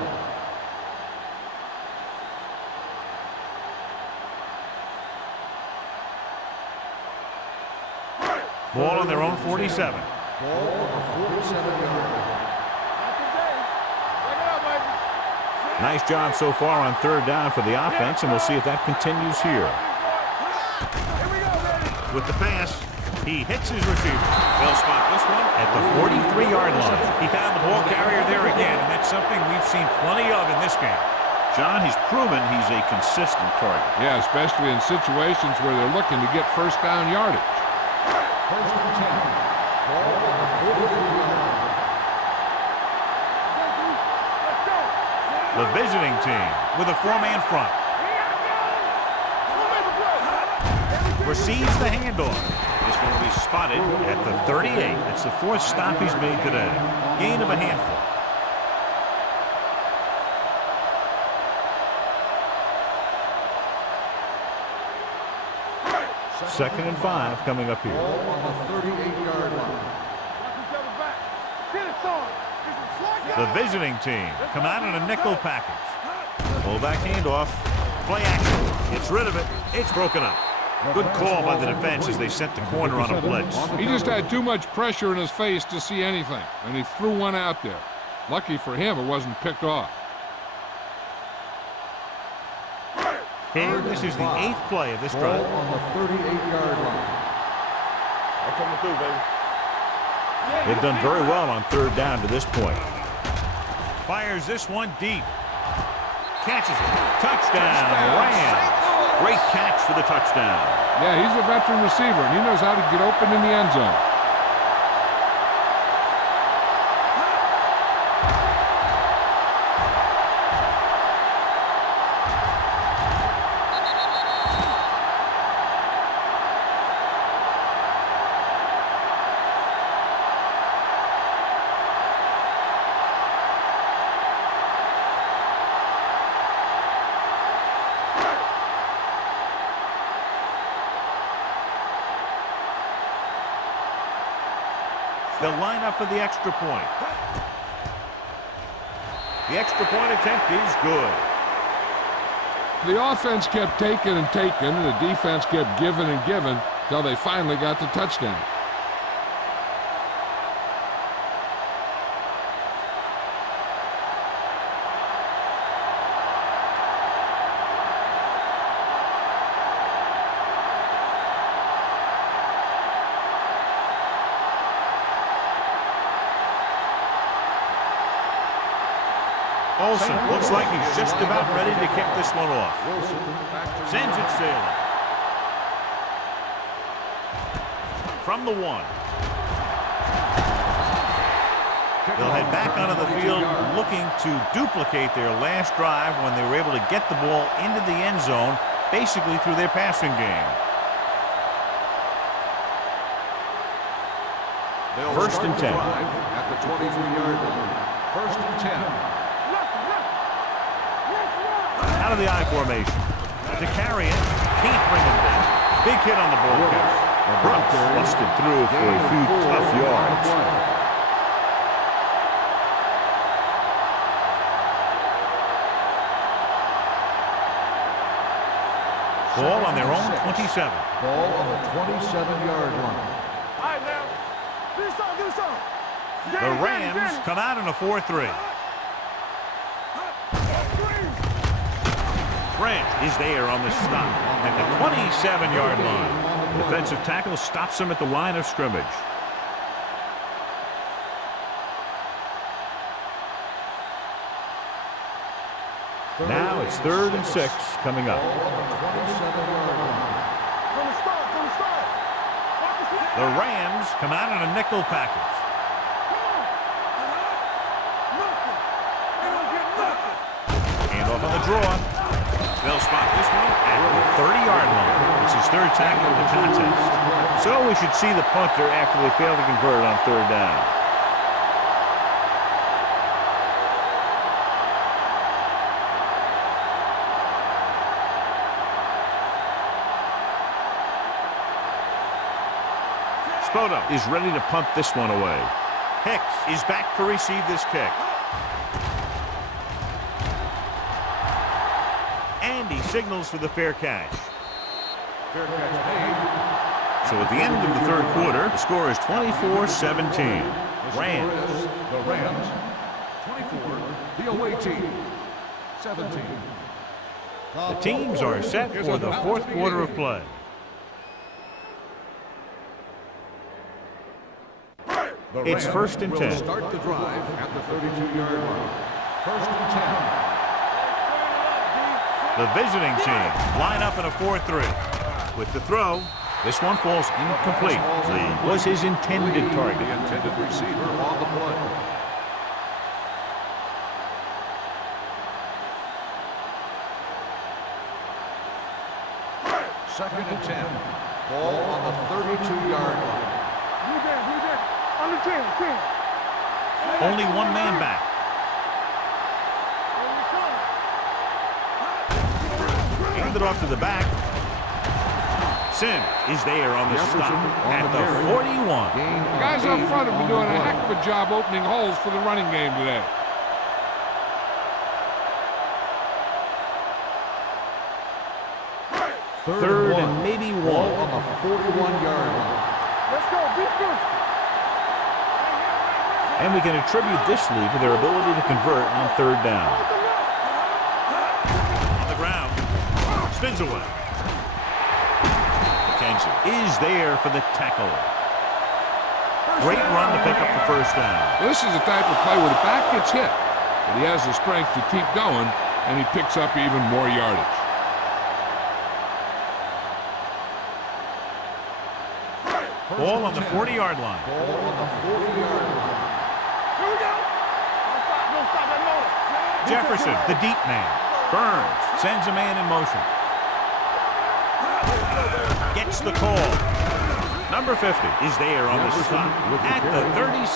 Ball on their own 47. Ball on the 47-yard line. Nice job so far on third down for the offense, and we'll see if that continues here. With the pass, he hits his receiver. They'll spot this one at the 43-yard line. He found the ball carrier there again, and that's something we've seen plenty of in this game. John, he's proven he's a consistent target. Yeah, especially in situations where they're looking to get first down yardage. First and 10. Ball on the 43-yard line. The visiting team with a four-man front. Receives the handoff. This one will be spotted at the 38. That's the fourth stop he's made today. Gain of a handful. Second and 5 coming up here. Ball on the 38-yard line. The visiting team come out in a nickel package. Fullback handoff. Play action. Gets rid of it. It's broken up. Good call by the defense as they sent the corner on a blitz. He just had too much pressure in his face to see anything, and he threw one out there. Lucky for him, it wasn't picked off. And this is the 8th play of this Ball drive. on the 38-yard line. That's coming through, baby. They've done very well on third down to this point. Fires this one deep. Catches it. Touchdown, Rams. Great catch for the touchdown. Yeah, he's a veteran receiver, and he knows how to get open in the end zone. They'll line up for the extra point. The extra point attempt is good. The offense kept taking and taking, and the defense kept giving and giving till they finally got the touchdown. Olsen looks like he's just about ready to kick this one off. Sends it sailing. From the 1. They'll head back onto the field looking to duplicate their last drive when they were able to get the ball into the end zone, basically through their passing game. First and 10. At the 23-yard line. First and 10. Out of the I formation. To carry it. Can't bring him down. Big hit on the ball carrier. Brooks busted through for a few tough yards. Ball on their own 27. Ball on the 27-yard line. All right, now. Do something. The Rams come out in a 4-3. Grant is there on the stop at the 27-yard line. The defensive tackle stops him at the line of scrimmage. Now it's 3rd and 6 coming up. The Rams come out in a nickel package. Hand off on the draw. They'll spot this one at the 30-yard line. It's his 3rd tackle of the contest. So we should see the punter after they fail to convert on 3rd down. Spoto is ready to punt this one away. Hicks is back to receive this kick. And he signals for the fair catch. Fair catch made. So at the end of the 3rd quarter, the score is 24-17. Rams. The Rams. 24. The away team. 17. The teams are set for the 4th quarter of play. It's 1st and 10. Will start the drive at the 32-yard line. 1st and 10. The visiting team line up in a 4-3. With the throw, this one falls incomplete. Lee was his intended target. The intended receiver on the play. Second and 10. Ball on the 32-yard line. On the 10. Only one man back. Handed off to the back. Sims is there on the stop at the 41. The guys up front have been doing a heck of a job opening holes for the running game today. Third and maybe Ball one. on the 41-yard line. Let's go. Defense. And we can attribute this lead to their ability to convert on 3rd down. On the ground. Spins away. McKenzie is there for the tackle. Great run to pick up the 1st down. Well, this is the type of play where the back gets hit, but he has the strength to keep going, and he picks up even more yardage. Ball on the 40-yard line. Ball on the 40-yard line. Here we go. Don't stop that motor. Jefferson, the deep man. Burns sends a man in motion. Gets the call. Number 50 is there on the stop at the 37.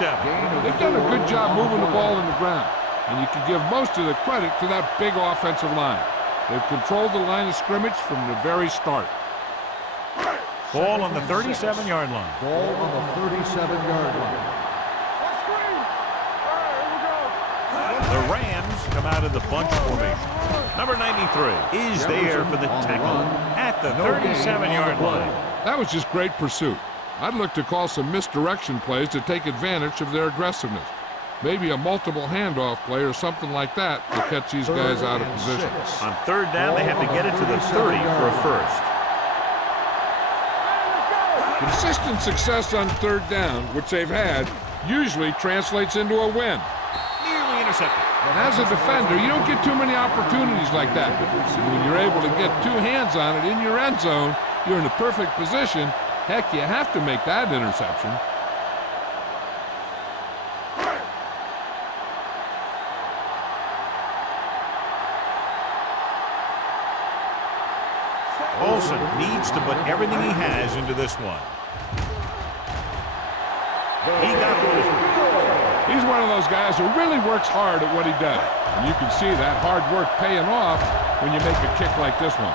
They've done a good job moving the ball in the ground, and you can give most of the credit to that big offensive line. They've controlled the line of scrimmage from the very start. Ball on the 37-yard line. Ball on the 37-yard line. Let's screen. All right, here we go. The Rams come out of the bunch formation. Number 93 is there for the tackle at the 37-yard line. That was just great pursuit. I'd look to call some misdirection plays to take advantage of their aggressiveness. Maybe a multiple handoff play or something like that to catch these guys out of position. On 3rd down, they have to get it to the 30 for a first. Consistent success on 3rd down, which they've had, usually translates into a win. Nearly an intercepted. And as a defender, you don't get too many opportunities like that. When you're able to get two hands on it in your end zone, you're in the perfect position. Heck, you have to make that interception. Olsen needs to put everything he has into this one. He got hold. He's one of those guys who really works hard at what he does. And you can see that hard work paying off when you make a kick like this one.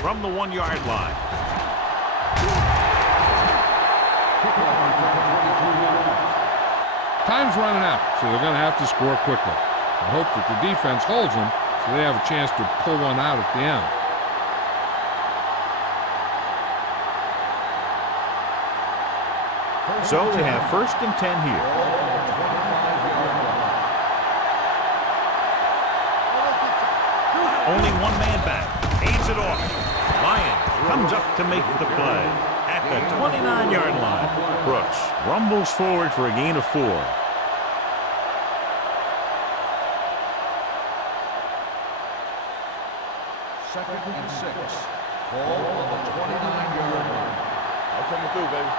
From the 1-yard line. Time's running out, so they're going to have to score quickly. I hope that the defense holds them so they have a chance to pull one out at the end. So they have 1st and 10 here. Only one man back. Aids it off. Lyons comes up to make the play at the 29-yard line. Brooks rumbles forward for a gain of 4. Second and 6. Ball on the 29-yard line. I'm coming through, baby.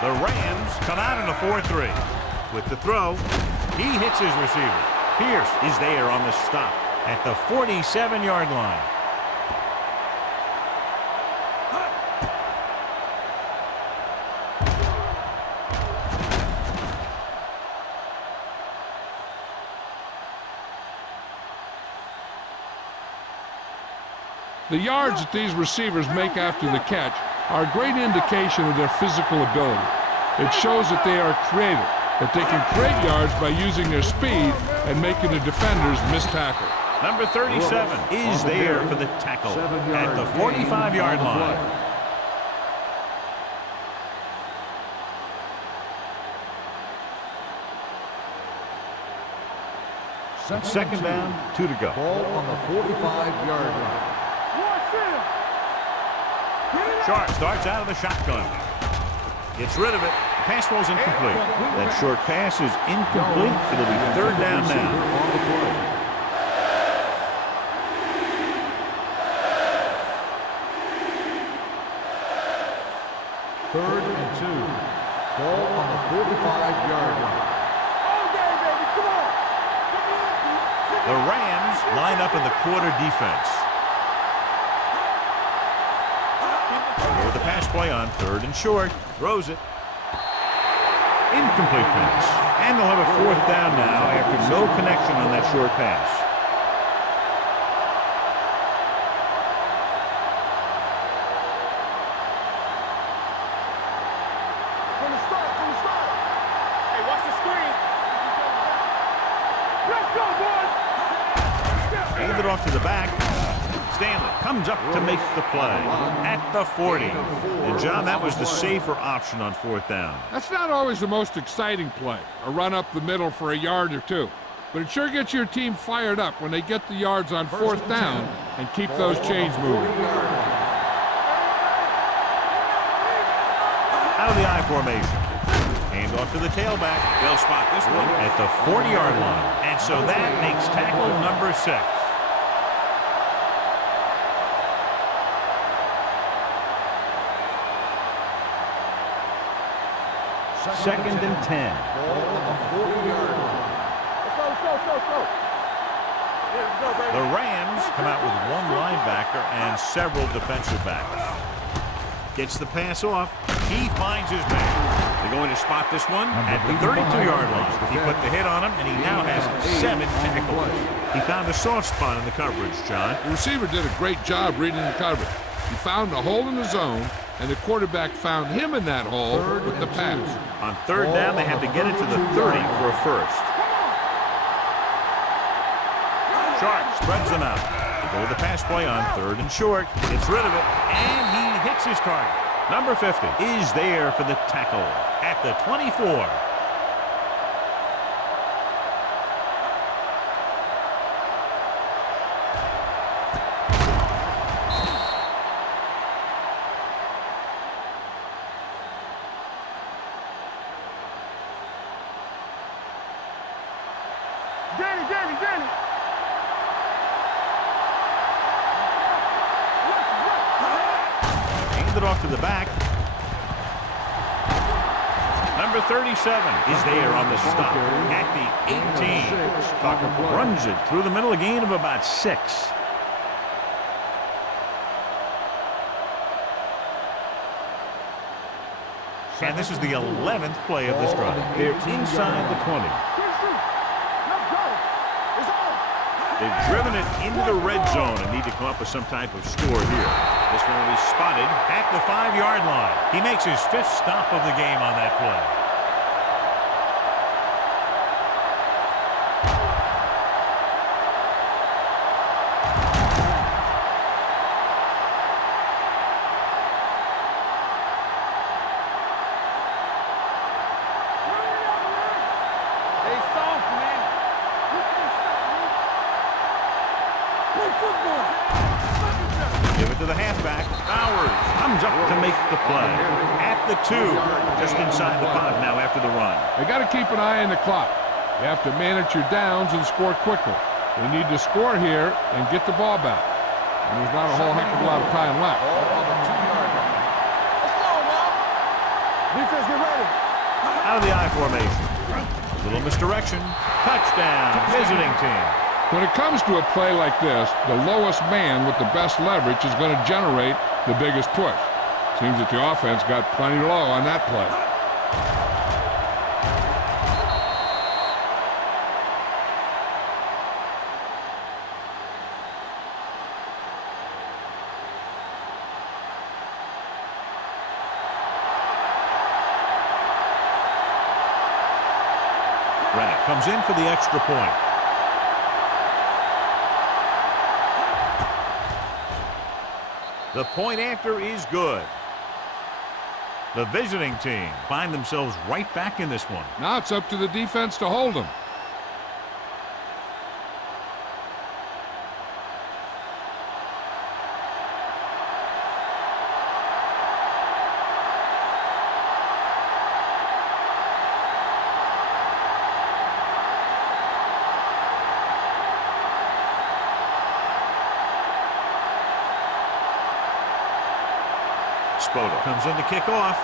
The Rams come out in a 4-3. With the throw, he hits his receiver. Pierce is there on the stop at the 47-yard line. The yards that these receivers make after the catch are a great indication of their physical ability. It shows that they are creative, that they can create yards by using their speed and making the defenders miss tackle. Number 37 is there for the tackle at the 45-yard line. Second down, 2 to go. Ball on the 45-yard line. Sharp starts out of the shotgun. Gets rid of it. Pass ball's incomplete. That short pass is incomplete. It'll be 3rd down now. Third and 2. Ball on the 45-yard line. The Rams line up in the quarter defense. With the pass play on 3rd and short. Throws it. Incomplete pass. And they'll have a 4th down now after no connection on that short pass. From the start. Hey, watch the screen. Let's go, boys. Hand it off to the back. Stanley comes up to make the play at the 40. And, John, that was the safer option on 4th down. That's not always the most exciting play, a run up the middle for a yard or 2. But it sure gets your team fired up when they get the yards on 4th down and keep those chains moving. Out of the I formation. Hand off to the tailback. They'll spot this one at the 40-yard line. And so that makes tackle number 6. Second and 10. Ball on the 40-yard line. Let's go. The Rams come out with 1 linebacker and several defensive backs. Gets the pass off. He finds his man. They're going to spot this one at the 32-yard line. He put the hit on him, and he now has 7 tackles. He found a soft spot in the coverage, John. The receiver did a great job reading the coverage. He found a hole in the zone, and the quarterback found him in that hole with the pass. On third down, they have to get it to the 30 for a first. Sharp spreads them out. They go with the pass play on third and short. Gets rid of it, and he hits his target. Number 50 is there for the tackle at the 24. Danny. Hand it off to the back. Number 37 is there on the stop at the 18. Tucker runs it through the middle, a gain of about 6. And this is the 11th play of this drive. They're inside the 20. They've driven it into the red zone and need to come up with some type of score here. This one will be spotted at the 5-yard line. He makes his 5th stop of the game on that play. Give it to the halfback. Bowers comes up to make the play. At the 2, just inside the 5 now after the run. They got to keep an eye on the clock. You have to manage your downs and score quickly. They need to score here and get the ball back. And there's not a whole heck of a lot of time left. Defense, get ready. Out of the I formation. A little misdirection. Touchdown, visiting team. When it comes to a play like this, the lowest man with the best leverage is going to generate the biggest push. Seems that the offense got plenty low on that play. Rennick comes in for the extra point. The point after is good. The visiting team find themselves right back in this one. Now it's up to the defense to hold them. Spoda comes in to kick off.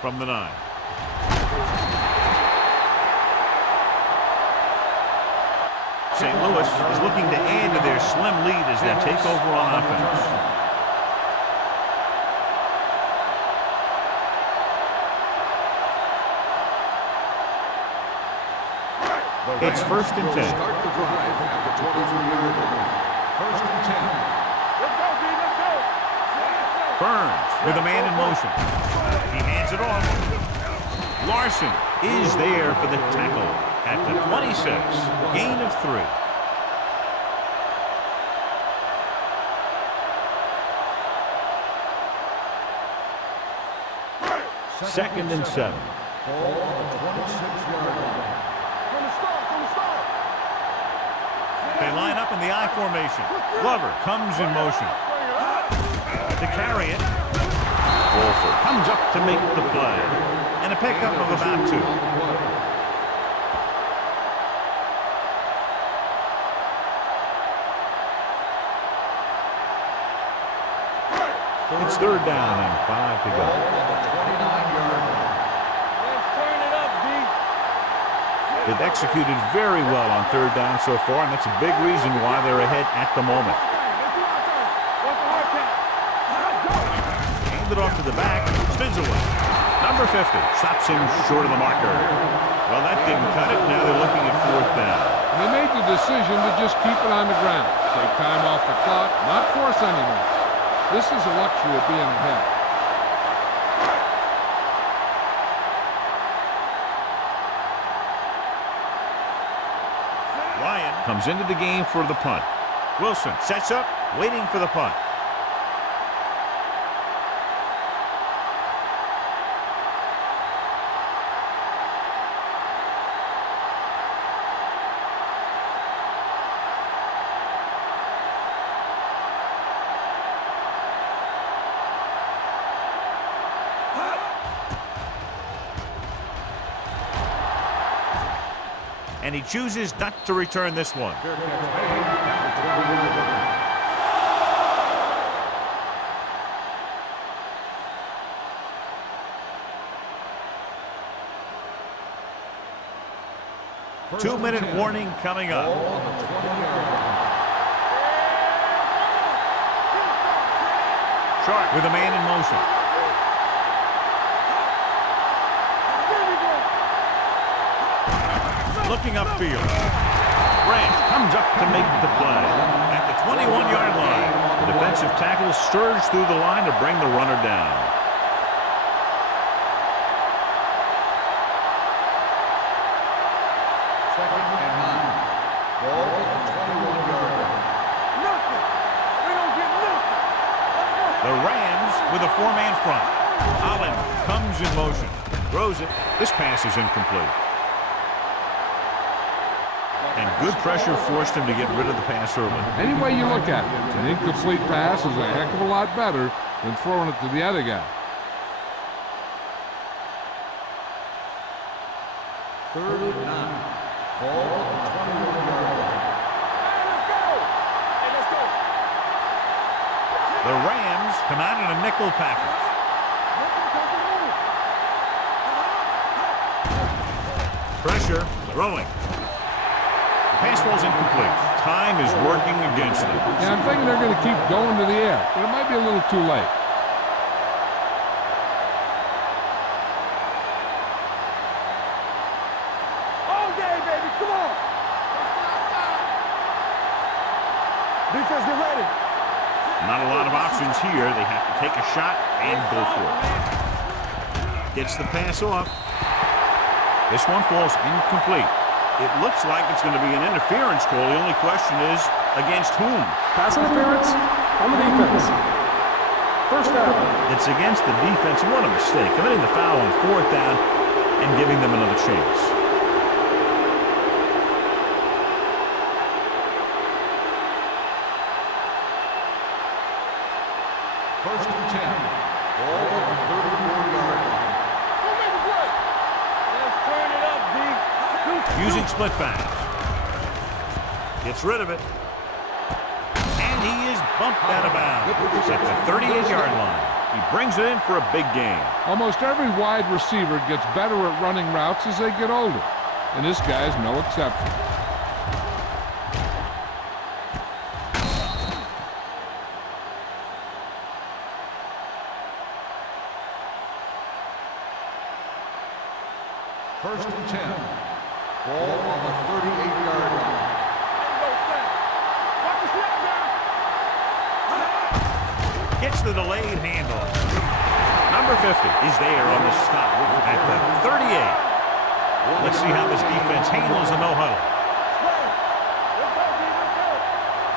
From the 9. St. Louis is looking to add to their slim lead as they take over on offense. It's 1st and 10. Start the drive at the 22-yard line. 1st and 10. Let's go, D. Let's go. Burns with a man in motion. He hands it off. Larson is there for the tackle at the 26. Gain of 3. Second and 7. Ball on the 26-yard line. From the start. They line up in the I formation. Glover comes in motion. To carry it. Wolford comes up to make the play. And a pickup of about 2. It's 3rd down and 5 to go. They've executed very well on 3rd down so far, and that's a big reason why they're ahead at the moment. Hand it off to the back. Spins away. Number 50 stops him short of the marker. Well, that didn't cut it. Now they're looking at 4th down. They made the decision to just keep it on the ground. Take time off the clock, not force anything. This is a luxury of being ahead. Ryan comes into the game for the punt. Wilson sets up, waiting for the punt. And he chooses not to return this one. Fair catch made at the 20-yard line. First 2-minute and 10. warning coming Ball up. on the 20-yard line. Sharp with a man in motion. Looking upfield. Branch comes up to make the play. At the 21-yard line, the defensive tackle surged through the line to bring the runner down. Second and 9. Ball on the 21-yard line. Nothing. We don't get nothing. The Rams with a 4-man front. Holland comes in motion. Throws it. This pass is incomplete. And good pressure forced him to get rid of the pass early. Any way you look at it, an incomplete pass is a heck of a lot better than throwing it to the other guy. Third and 9. Ball on the 21-yard line. Let's go. The Rams come out in a nickel package. Pressure, throwing. The pass ball's incomplete. Time is working against them. Yeah, I'm thinking they're going to keep going to the air, but it might be a little too late. All day, baby. Come on. Defense, get ready. Not a lot of options here. They have to take a shot and go for it. Gets the pass off. This one falls incomplete. It looks like it's going to be an interference call. The only question is, against whom? Pass interference on the defense. First down. It's against the defense. What a mistake. Committing the foul on 4th down and giving them another chance. First and 10. Ball on the 34-yard line. Don't make a play. Let's turn it up, D. Using split pass. Gets rid of it. And he is bumped out of bounds at the 38-yard line. He brings it in for a big gain. Almost every wide receiver gets better at running routes as they get older, and this guy's no exception. First and 10. Ball on the 38-yard line. Watch the snap now. Gets the delayed handoff. Number 50 is there on the stop at the 38. Let's see how this defense handles a no-huddle.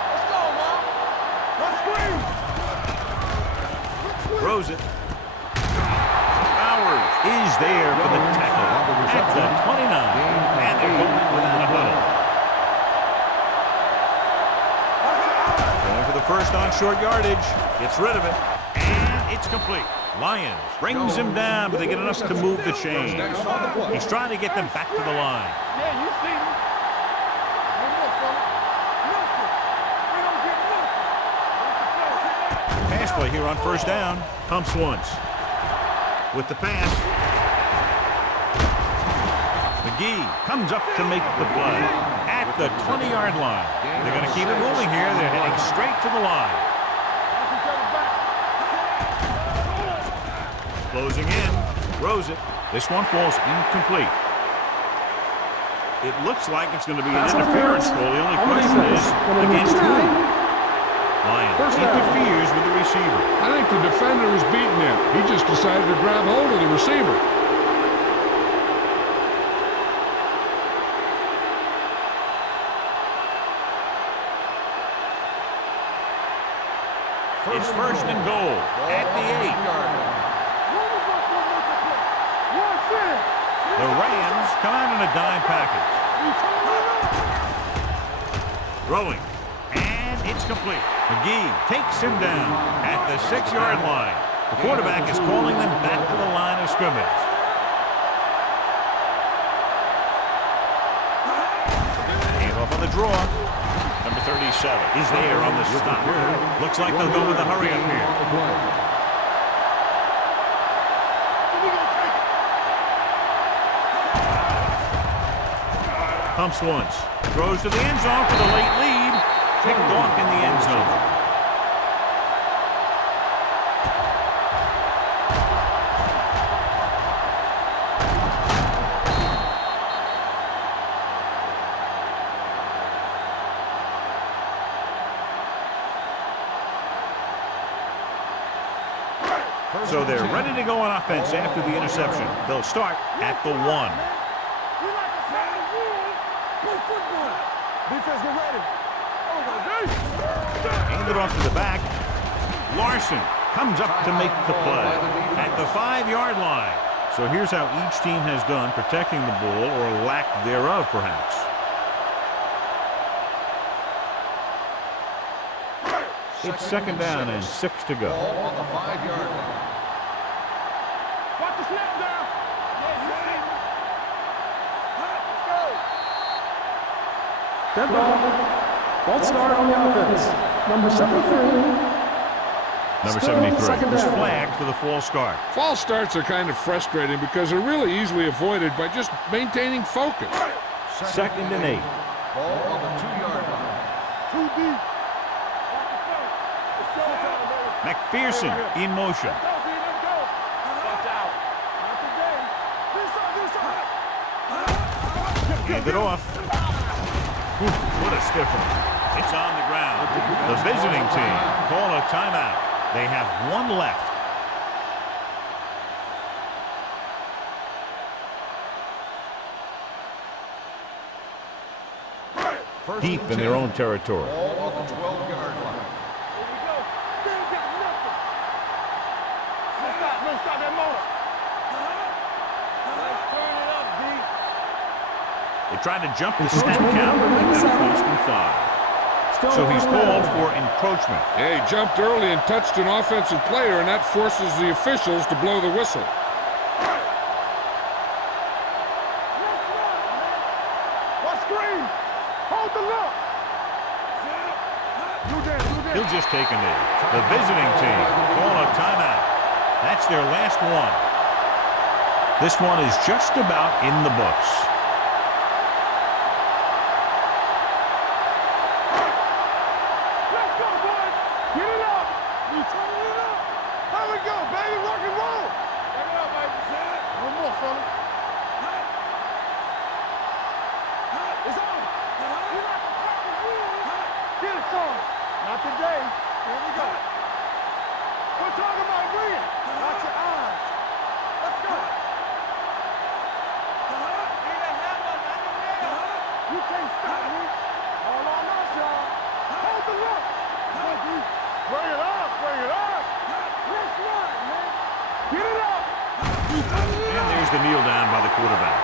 Let's go, man. Let's squeeze. Throws it. Bowers is there for the tackle at the 29. And they're going without a huddle. Going for the first on short yardage. Gets rid of it. And it's complete. Lions brings him down, but they get enough to move the chain. He's trying to get them back to the line. Yeah, you see me. Look, fella. Nothing. We don't get nothing. Pass play here on first down. Pumps once. With the pass. McGee comes up to make the play at the 20-yard line. They're going to keep it moving here. They're heading straight to the line. Closing in. Throws it. This one falls incomplete. It looks like it's going to be an Pass interference goal. The only on the question defense. is, Number against who? 59. Lions First down. interferes with the receiver. I think the defender was beating him. He just decided to grab hold of the receiver. It's first and goal at the 8. The Rams come out in a dime package. Throwing. And it's complete. McGee takes him down at the 6-yard line. The quarterback is calling them back to the line of scrimmage. Hand off on the draw. Number 37 is there on the stop. Looks like they'll go with the hurry up here. Pumps once. Throws to the end zone for the late lead. Picked off in the end zone. So they're ready to go on offense after the interception. They'll start at the 1. Defense, get ready. Hand it off to the back. Larson comes up to make the play at the 5-yard line. So here's how each team has done protecting the ball, or lack thereof, perhaps. It's second down and 6 to go. Ball on the 5-yard line. Watch the snap down. Dead ball. False start on the offense. Number 73. Number Still 73 second was down. flagged for the false start. False starts are kind of frustrating because they're really easily avoided by just maintaining focus. Second and 8. Ball on the 2-yard line. Too deep. McPherson in motion. Let's go. Watch out. Not today. This side. Hand it off. What a stiffer. It's on the ground. The visiting team call a timeout. They have one left. Deep in their own territory. Ball on the 12-yard line. Here we go. They ain't got nothing. Let's stop that motor. Let's turn it up, D. They tried to jump the snap count, and that cost him 5. So he's called for encroachment. Yeah, he jumped early and touched an offensive player, and that forces the officials to blow the whistle. What screen? Hold the look. He'll just take a knee. The visiting team call a timeout. That's their last one. This one is just about in the books. Let's go, boys. Get it up. You turn it up. How we go, baby? Rock and roll. Take it up, baby. One more, fella. It's on. You like to crack the wheel. Get it, son. Not today. Here we go. We're talking about win. Watch your eyes. Let's go. You can't stop me. All on us, y'all. Hold the look. Bring it up. Bring it up. Let's run, man. Get it up. And there's the kneel down by the quarterback.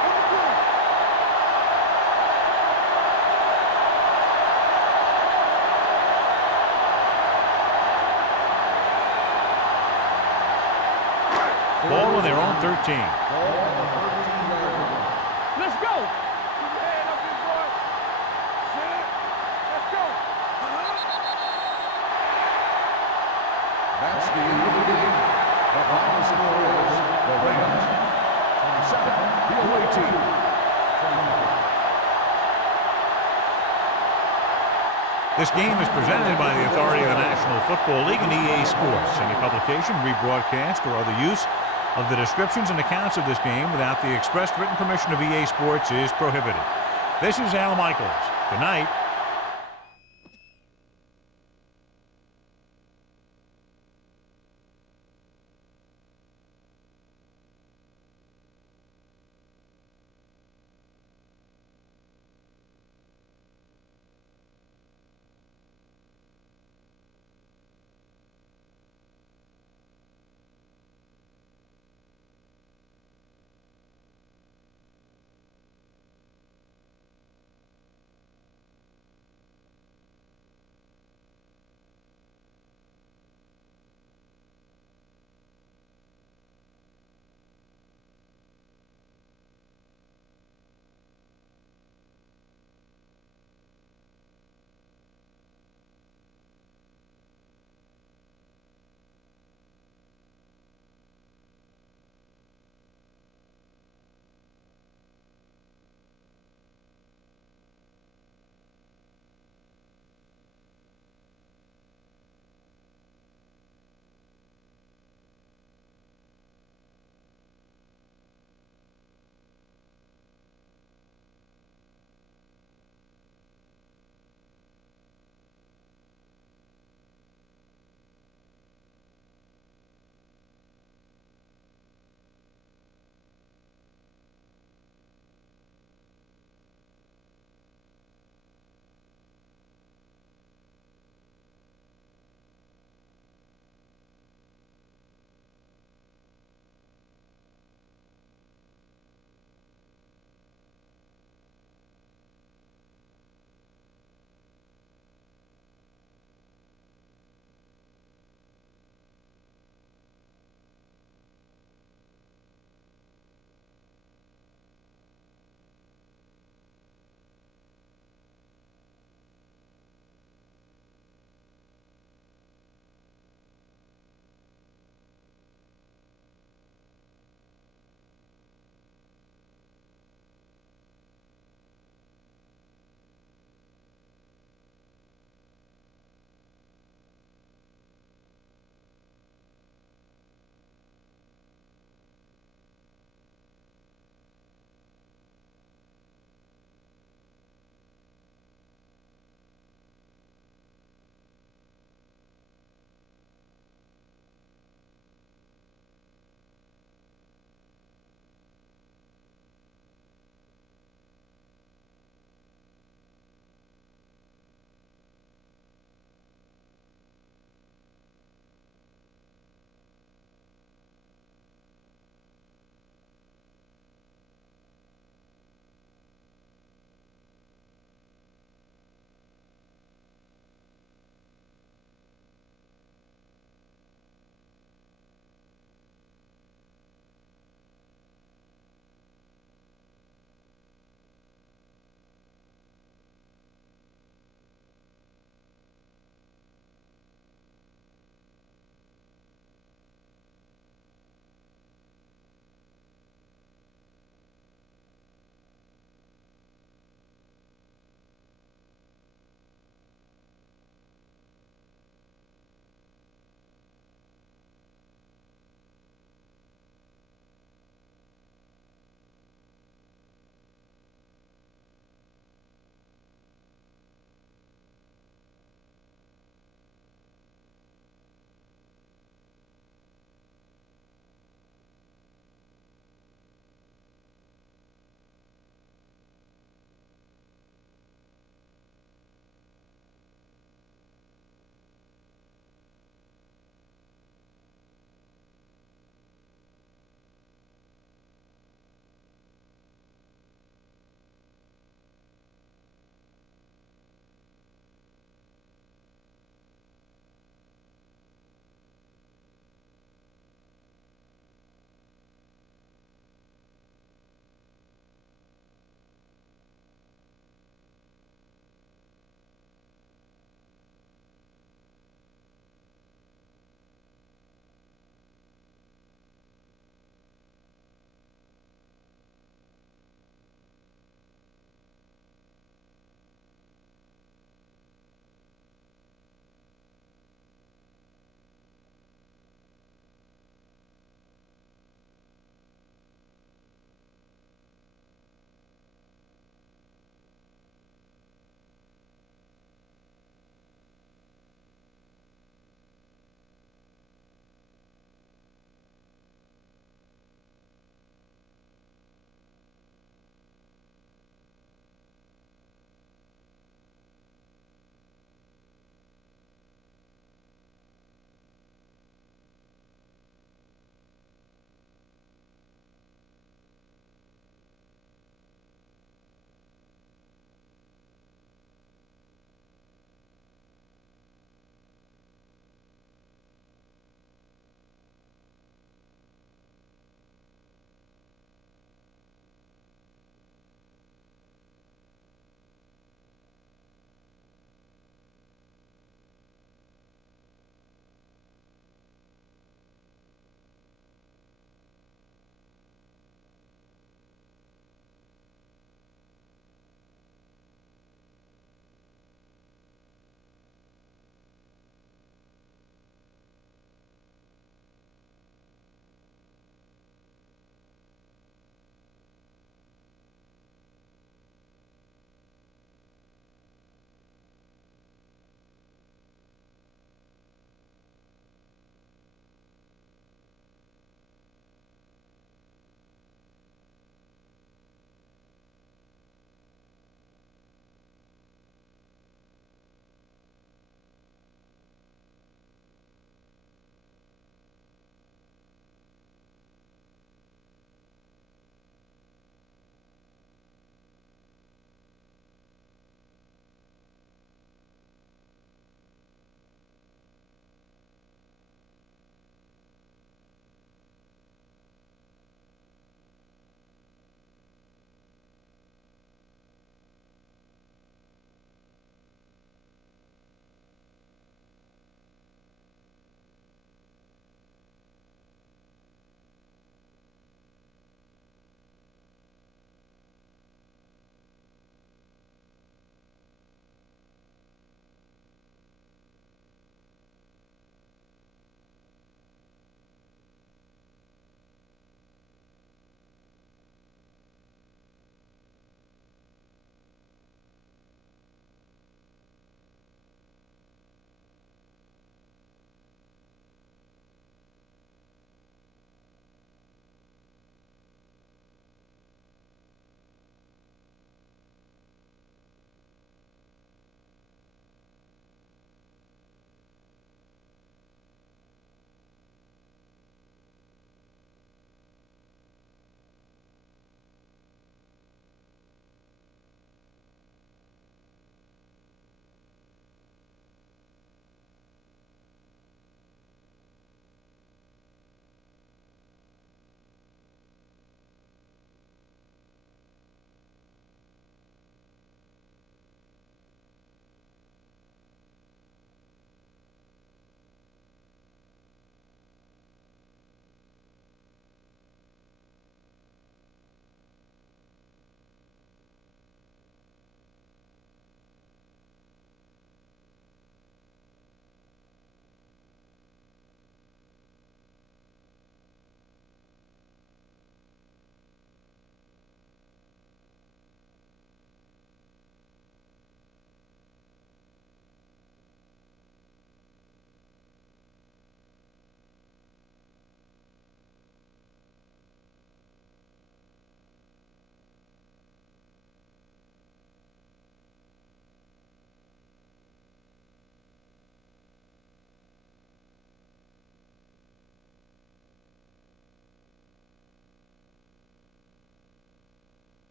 Ball on their own 13. Ball on the 13-yard line. Let's go. Keep your head up, big boy. Set. Let's go. That's the end of the game. The final score is the Rams 27, the away team 25. This game is presented by the authority of the National Football League and EA Sports. Any publication, rebroadcast, or other use of the descriptions and accounts of this game without the expressed written permission of EA Sports is prohibited. This is Al Michaels. Good night.